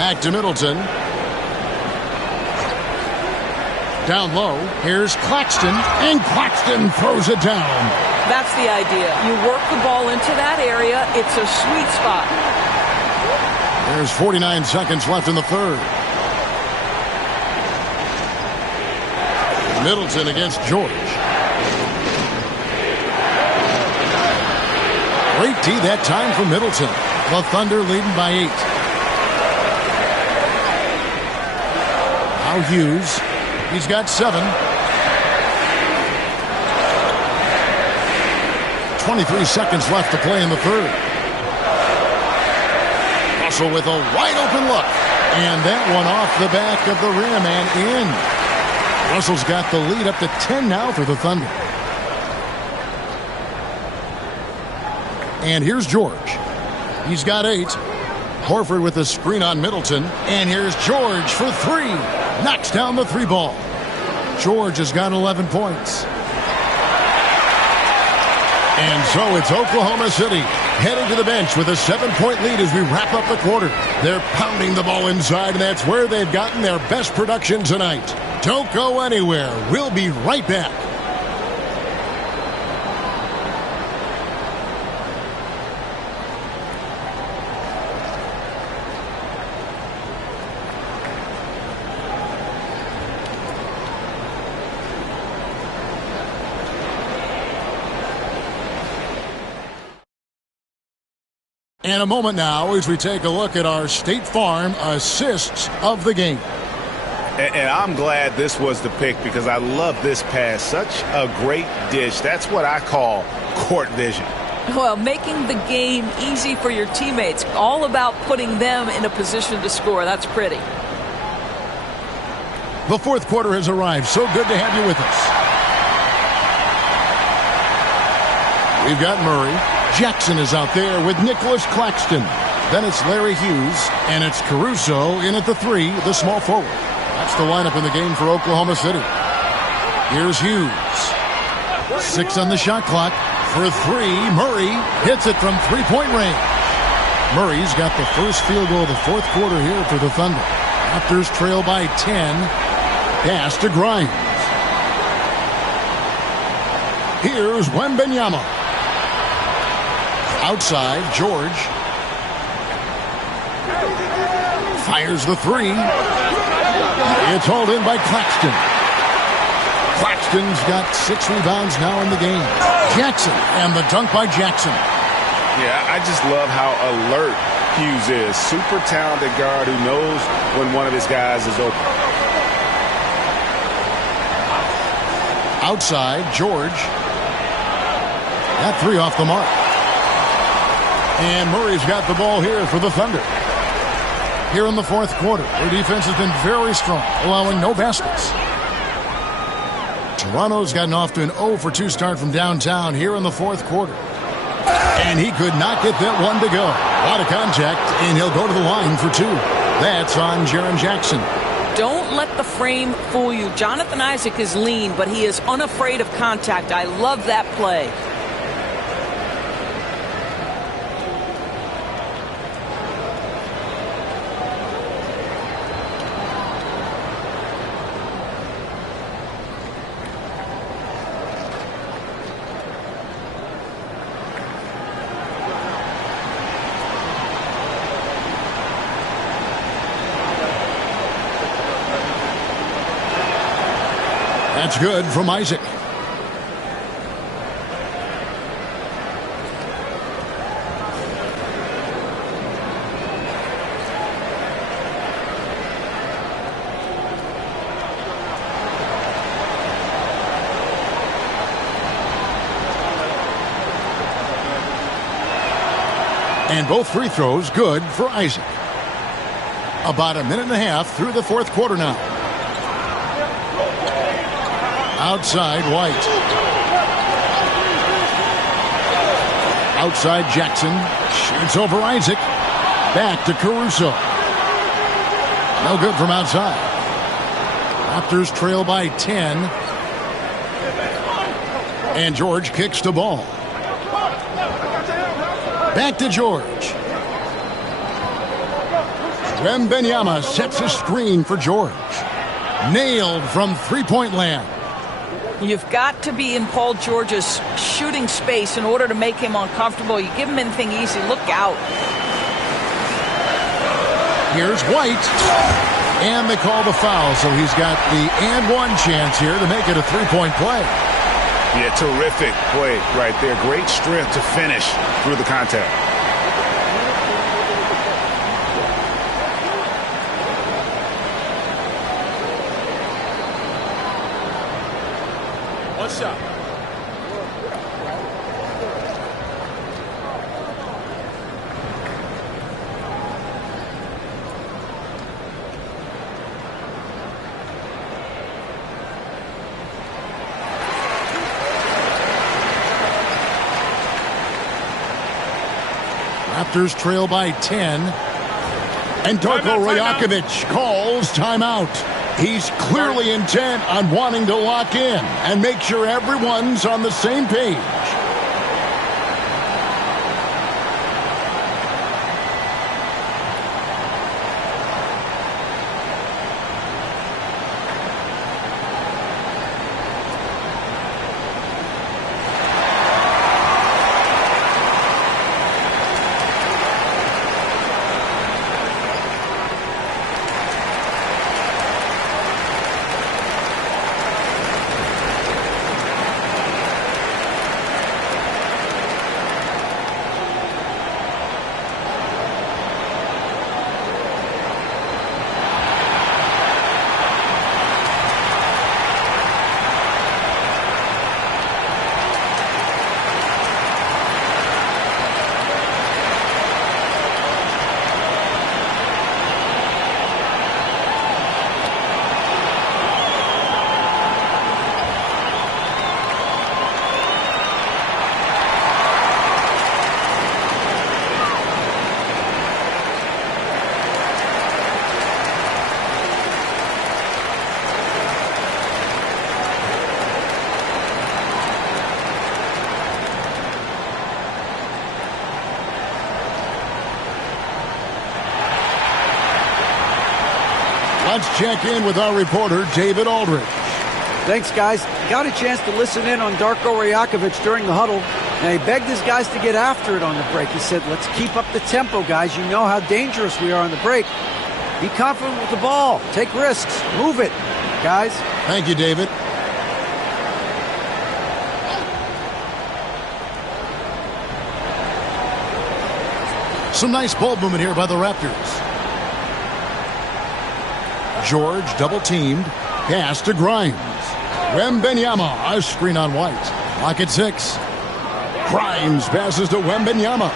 Back to Middleton. Down low, here's Claxton, and Claxton throws it down. That's the idea. You work the ball into that area. It's a sweet spot. There's 49 seconds left in the third. Middleton against George. Great D that time for Middleton. The Thunder leading by 8. Now Hughes. He's got 7. 23 seconds left to play in the third. Russell with a wide open look. And that one off the back of the rim and in. Russell's got the lead up to 10 now for the Thunder. And here's George. He's got 8. Horford with the screen on Middleton. And here's George for three. Knocks down the three ball. George has got 11 points. And so it's Oklahoma City heading to the bench with a 7-point lead as we wrap up the quarter. They're pounding the ball inside, and that's where they've gotten their best production tonight. Don't go anywhere. We'll be right back. And a moment now as we take a look at our State Farm assists of the game. And I'm glad this was the pick because I love this pass. Such a great dish. That's what I call court vision. Well, making the game easy for your teammates. All about putting them in a position to score. That's pretty. The fourth quarter has arrived. So good to have you with us. We've got Murray. Jackson is out there with Nicholas Claxton. Then it's Larry Hughes, and it's Caruso in at the three, the small forward. That's the lineup in the game for Oklahoma City. Here's Hughes. 6 on the shot clock. For three, Murray hits it from three-point range. Murray's got the first field goal of the fourth quarter here for the Thunder. Raptors trail by 10. Pass to Grimes. Here's Wembanyama. Outside, George fires the three. It's hauled in by Claxton. Claxton's got 6 rebounds now in the game. Jackson, and the dunk by Jackson. Yeah, I just love how alert Hughes is. Super talented guard who knows when one of his guys is open. Outside, George. That three off the mark. And Murray's got the ball here for the Thunder. Here in the fourth quarter, their defense has been very strong, allowing no baskets. Toronto's gotten off to an 0-for-2 start from downtown here in the fourth quarter. And he could not get that one to go. A lot of contact, and he'll go to the line for 2. That's on Jaren Jackson. Don't let the frame fool you. Jonathan Isaac is lean, but he is unafraid of contact. I love that play. That's good from Isaac. And both free throws good for Isaac. About a minute and a half through the fourth quarter now. Outside, White. Outside, Jackson. Shoots over Isaac. Back to Caruso. No good from outside. Raptors trail by 10. And George kicks the ball. Back to George. Wembanyama sets a screen for George. Nailed from three-point land. You've got to be in Paul George's shooting space in order to make him uncomfortable. You give him anything easy, look out. Here's White. And they call the foul, so he's got the and one chance here to make it a three-point play. Yeah, terrific play right there. Great strength to finish through the contact. One shot. Raptors trail by 10. And Darko Rajakovic calls timeout. He's clearly intent on wanting to lock in and make sure everyone's on the same page. Let's check in with our reporter, David Aldridge. Thanks, guys. Got a chance to listen in on Darko Rajakovic during the huddle. Now, he begged his guys to get after it on the break. He said, let's keep up the tempo, guys. You know how dangerous we are on the break. Be confident with the ball. Take risks. Move it, guys. Thank you, David. Some nice ball movement here by the Raptors. George double-teamed. Pass to Grimes. Wembanyama, a screen on White. Lock at 6. Grimes passes to Wembanyama.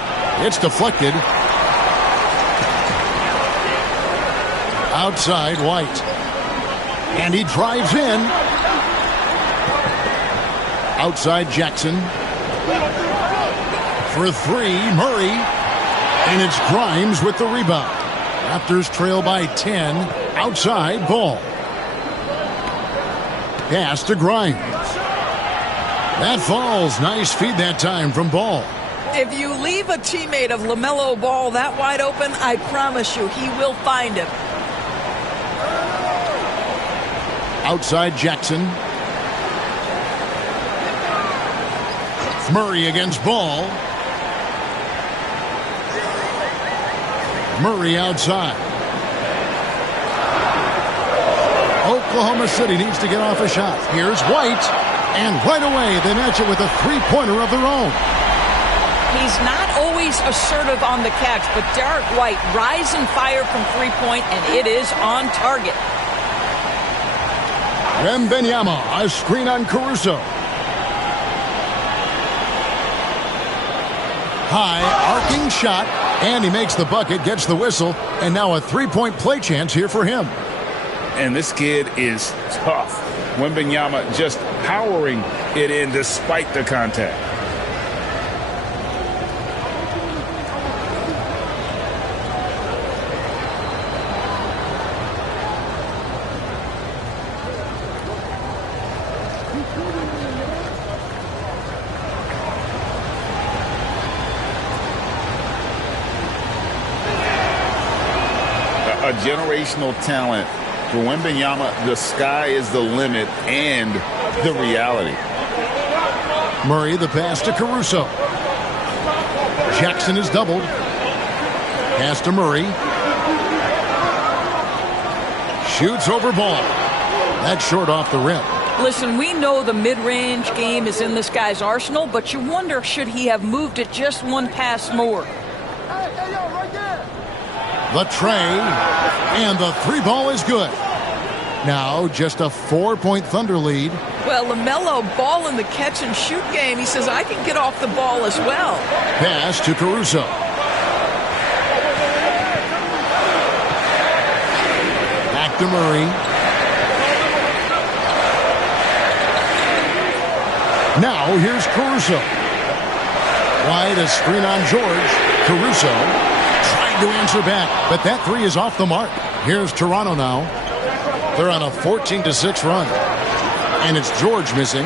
It's deflected. Outside White. And he drives in. Outside Jackson. For 3, Murray. And it's Grimes with the rebound. Raptors trail by 10. Outside Ball. Pass to Grimes. That falls. Nice feed that time from Ball. If you leave a teammate of LaMelo Ball that wide open, I promise you he will find him. Outside Jackson. Murray against Ball. Murray outside. Oklahoma City needs to get off a shot. Here's White. And right away, they match it with a three-pointer of their own. He's not always assertive on the catch, but Derek White rise and fire from three-point, and it is on target. Wembanyama, a screen on Caruso. High, arcing shot, and he makes the bucket, gets the whistle, and now a three-point play chance here for him. And this kid is tough. Wembanyama just powering it in despite the contact. A generational talent. For Wembanyama, the sky is the limit and the reality. Murray, the pass to Caruso. Jackson is doubled. Pass to Murray. Shoots over Ball. That's short off the rim. Listen, we know the mid-range game is in this guy's arsenal, but you wonder, should he have moved it just one pass more? The tray, and the three ball is good. Now just a 4-point Thunder lead. Well, LaMelo Ball in the catch and shoot game, he says, I can get off the ball as well. Pass to Caruso. Back to Murray. Now here's Caruso. Wide, a screen on George. Caruso tried to answer back, but that three is off the mark. Here's Toronto now. They're on a 14-6 run. And it's George missing.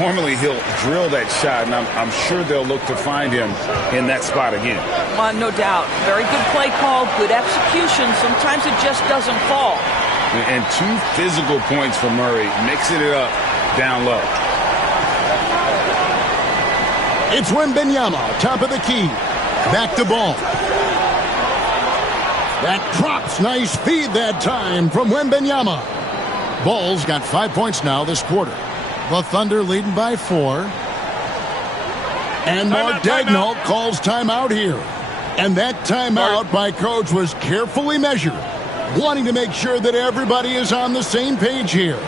Normally he'll drill that shot, and I'm sure they'll look to find him in that spot again. No doubt. Very good play call, good execution. Sometimes it just doesn't fall. And 2 physical points for Murray, mixing it up down low. It's Wembanyama, top of the key. Back to ball. That drops. Nice feed that time from Wembanyama. Ball's got 5 points now this quarter. The Thunder leading by 4. And Mark Daigneault calls timeout here. And that timeout by Coach was carefully measured, wanting to make sure that everybody is on the same page here.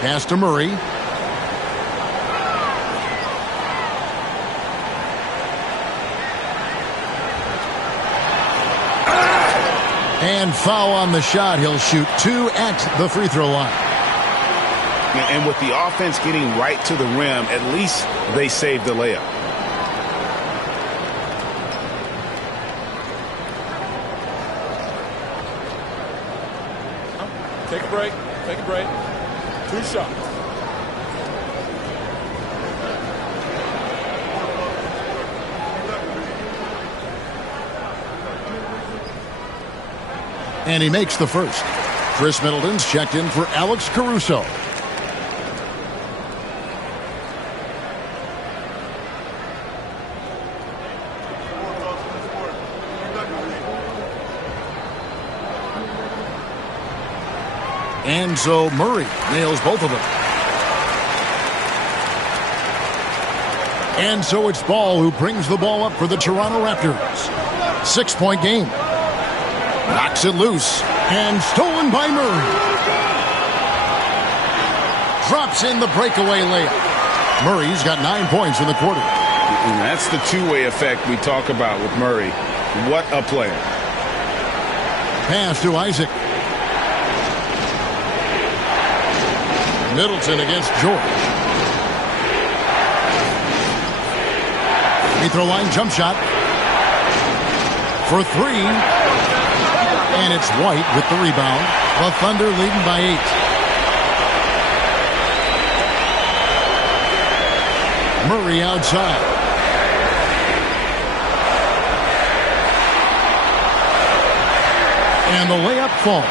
Pass to Murray. And foul on the shot. He'll shoot 2 at the free throw line. And with the offense getting right to the rim, at least they saved the layup. Take a break. Take a break. 2 shots. And he makes the first. Chris Middleton's checked in for Alex Caruso. And so Murray nails both of them. And so it's Ball who brings the ball up for the Toronto Raptors. 6-point game. Knocks it loose. And stolen by Murray. Drops in the breakaway layup. Murray's got 9 points in the quarter. And that's the two-way effect we talk about with Murray. What a player. Pass to Isaac. Middleton against George. Free throw line jump shot. For 3. And it's White with the rebound. The Thunder leading by 8. Murray outside. And the layup falls.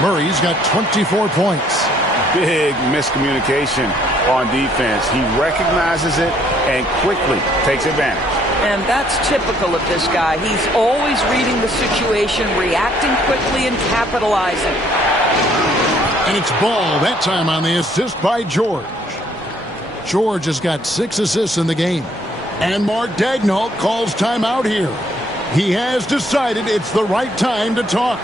Murray's got 24 points. Big miscommunication on defense. He recognizes it and quickly takes advantage. And that's typical of this guy. He's always reading the situation, reacting quickly, and capitalizing. And it's Ball, that time on the assist by George. George has got 6 assists in the game. And Mark Daigneault calls timeout here. He has decided it's the right time to talk.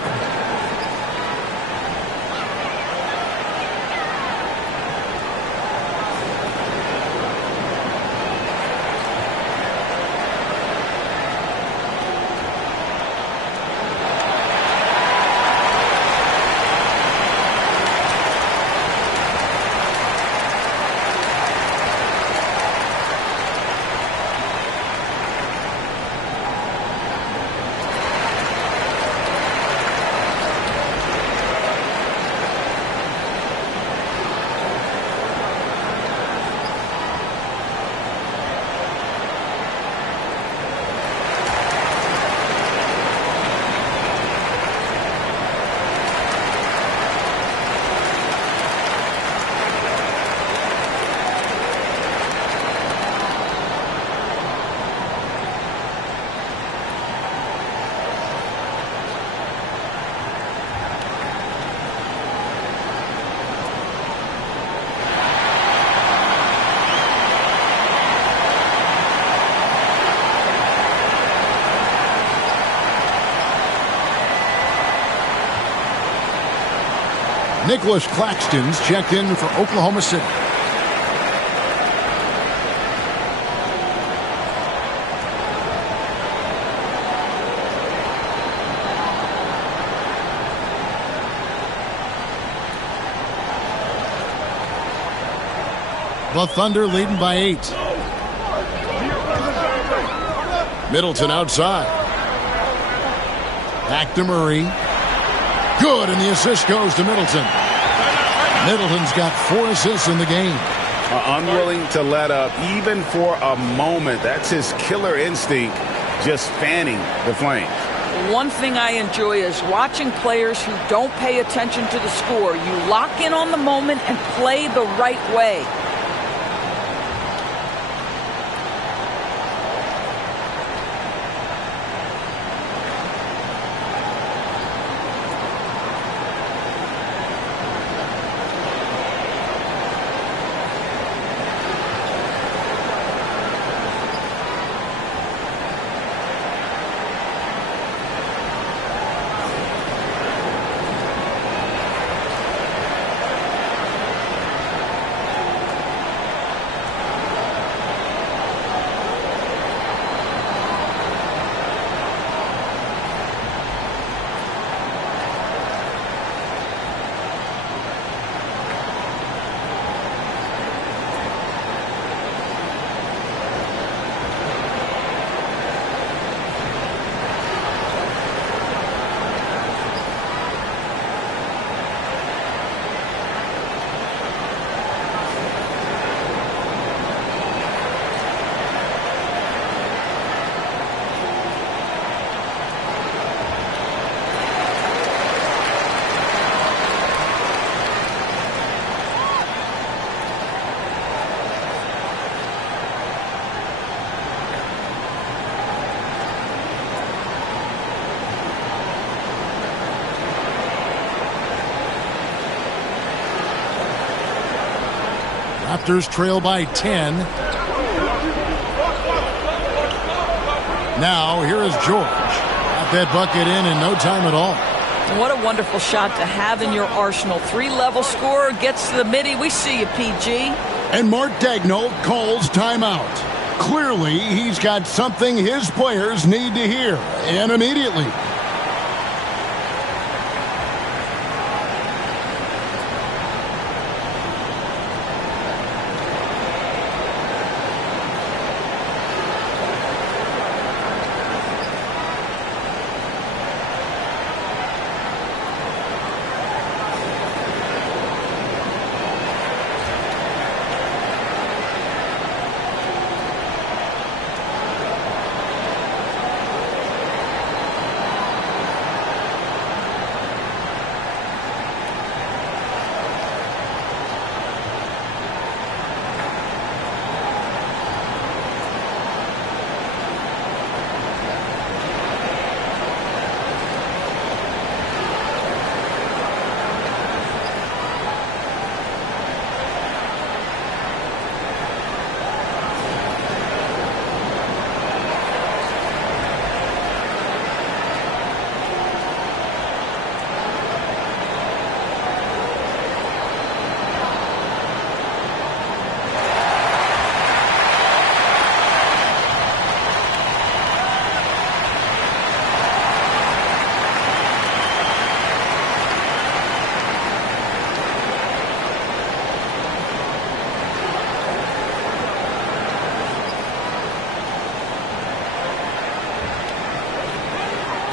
Nicholas Claxton's checked in for Oklahoma City. The Thunder leading by 8. Middleton outside. Back to Murray. Good, and the assist goes to Middleton. Middleton's got 4 assists in the game. Unwilling to let up even for a moment. That's his killer instinct, just fanning the flames. One thing I enjoy is watching players who don't pay attention to the score. You lock in on the moment and play the right way. Raptors trail by 10. Now, here is George. Got that bucket in no time at all. What a wonderful shot to have in your arsenal. 3-level scorer, gets to the midi. We see you, PG. And Mark Daigneault calls timeout. Clearly, he's got something his players need to hear, and immediately.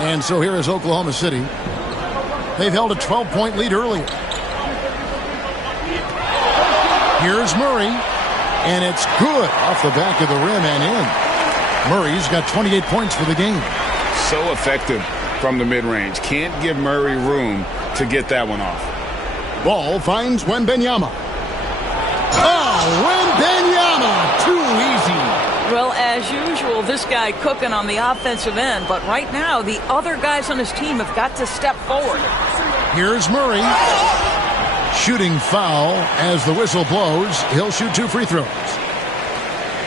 And so here is Oklahoma City. They've held a 12-point lead earlier. Here's Murray, and it's good off the back of the rim and in. Murray's got 28 points for the game. So effective from the mid-range. Can't give Murray room to get that one off. Ball finds Wembanyama. Oh, Wembanyama! Too easy. Well, as usual, this guy cooking on the offensive end. But right now, the other guys on his team have got to step forward. Here's Murray. Shooting foul as the whistle blows. He'll shoot 2 free throws.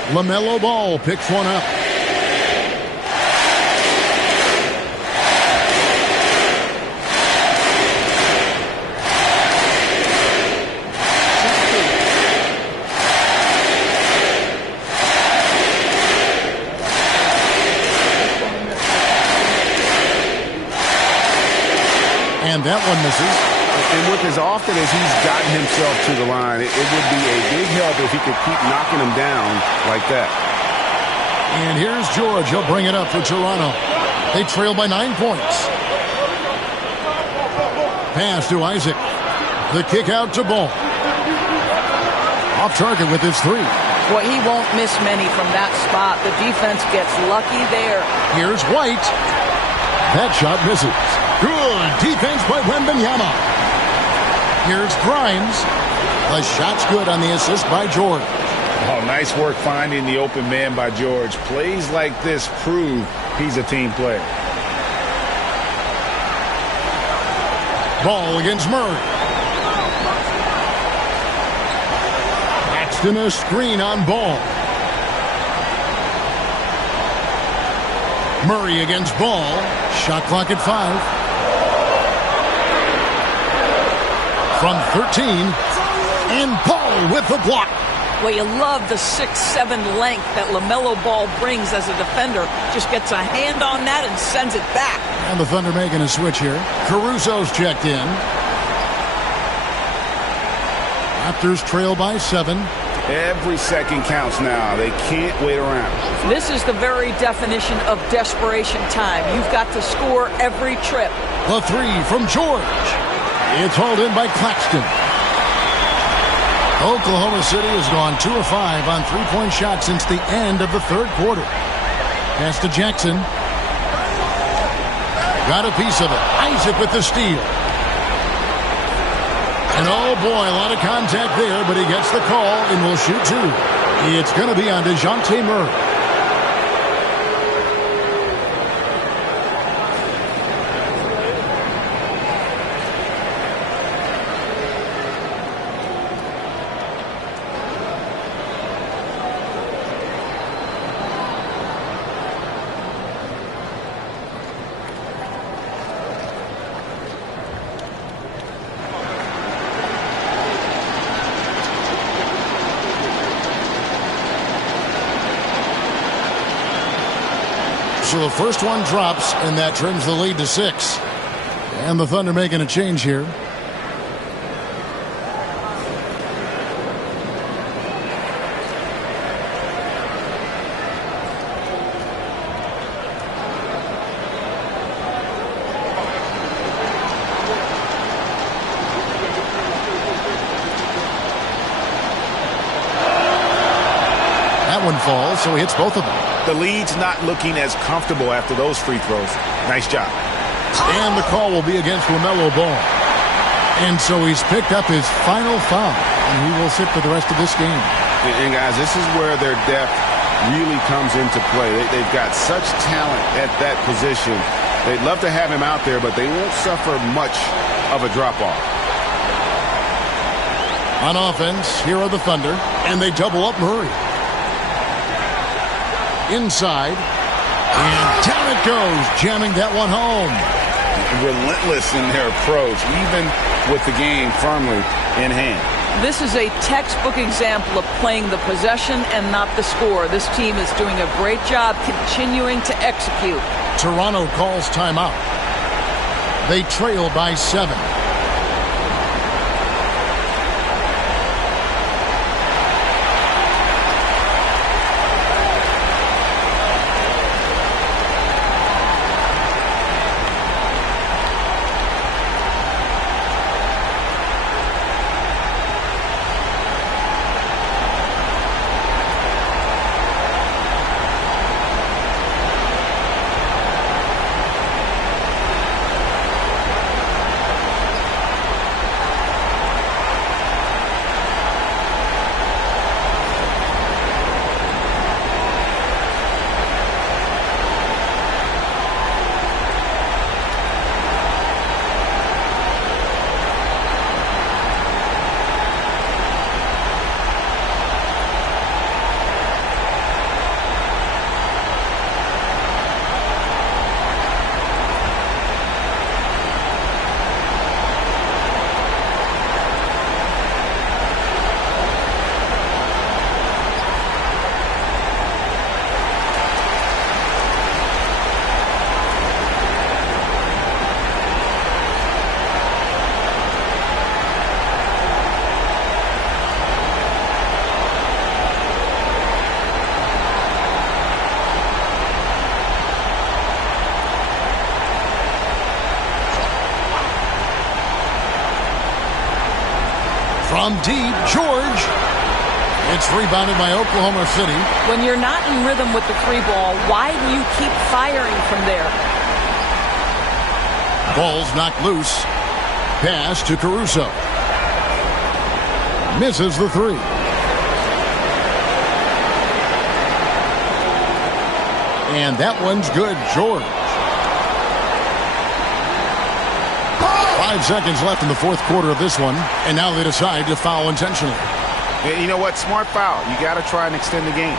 LaMelo Ball picks one up. And that one misses. And with as often as he's gotten himself to the line, it would be a big help if he could keep knocking him down like that. And here's George. He'll bring it up for Toronto. They trail by 9 points. Pass to Isaac. The kick out to Ball. Off target with his 3. Boy, he won't miss many from that spot. The defense gets lucky there. Here's White. That shot misses. Good defense by Wembanyama. Here's Grimes. The shot's good on the assist by George. Oh, nice work finding the open man by George. Plays like this prove he's a team player. Ball against Murray. Paxton a screen on Ball. Murray against Ball. Shot clock at 5. From 13. And Ball with the block. Well, you love the 6'7" length that LaMelo Ball brings as a defender. Just gets a hand on that and sends it back. And the Thunder making a switch here. Caruso's checked in. Raptors trail by 7. Every second counts now. They can't wait around. This is the very definition of desperation time. You've got to score every trip. The 3 from George. It's hauled in by Claxton. Oklahoma City has gone 2 of 5 on 3-point shots since the end of the third quarter. Pass to Jackson. Got a piece of it. Isaac with the steal. And oh boy, a lot of contact there, but he gets the call and will shoot 2. It's going to be on DeJounte Murray. So the first one drops, and that trims the lead to 6. And the Thunder making a change here. That one falls, so he hits both of them. The lead's not looking as comfortable after those free throws. Nice job. And the call will be against LaMelo Ball. And so he's picked up his final foul, and he will sit for the rest of this game. And guys, this is where their depth really comes into play. They've got such talent at that position. They'd love to have him out there, but they won't suffer much of a drop-off. On offense, here are the Thunder, and they double up Murray. Inside, and down it goes, jamming that one home. Relentless in their approach, even with the game firmly in hand. This is a textbook example of playing the possession and not the score. This team is doing a great job continuing to execute. Toronto calls timeout. They trail by 7. From deep, George. It's rebounded by Oklahoma City. When you're not in rhythm with the three ball, why do you keep firing from there? Ball's knocked loose. Pass to Caruso. Misses the three. And that one's good, George. 5 seconds left in the fourth quarter of this one, and now they decide to foul intentionally. And you know what? Smart foul. You got to try and extend the game.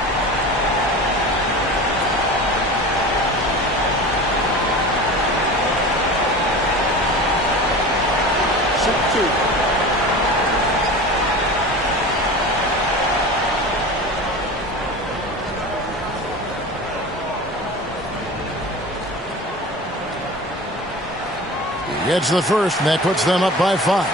Gets the first, and that puts them up by 5.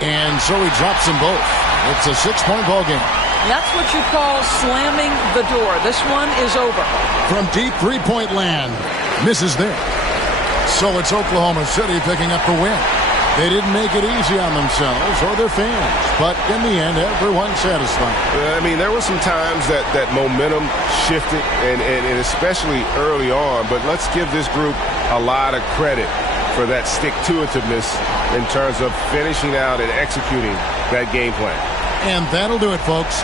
And so he drops them both. It's a 6-point ball game. That's what you call slamming the door. This one is over. From deep three-point land. Misses there. So it's Oklahoma City picking up the win. They didn't make it easy on themselves or their fans, but in the end, everyone's satisfied. I mean, there were some times that momentum shifted, and especially early on, but let's give this group a lot of credit for that stick-to-itiveness in terms of finishing out and executing that game plan. And that'll do it, folks.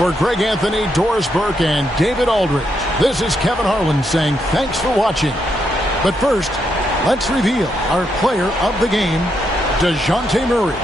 For Greg Anthony, Doris Burke, and David Aldridge, this is Kevin Harlan saying thanks for watching. But first, let's reveal our player of the game, DeJounte Murray.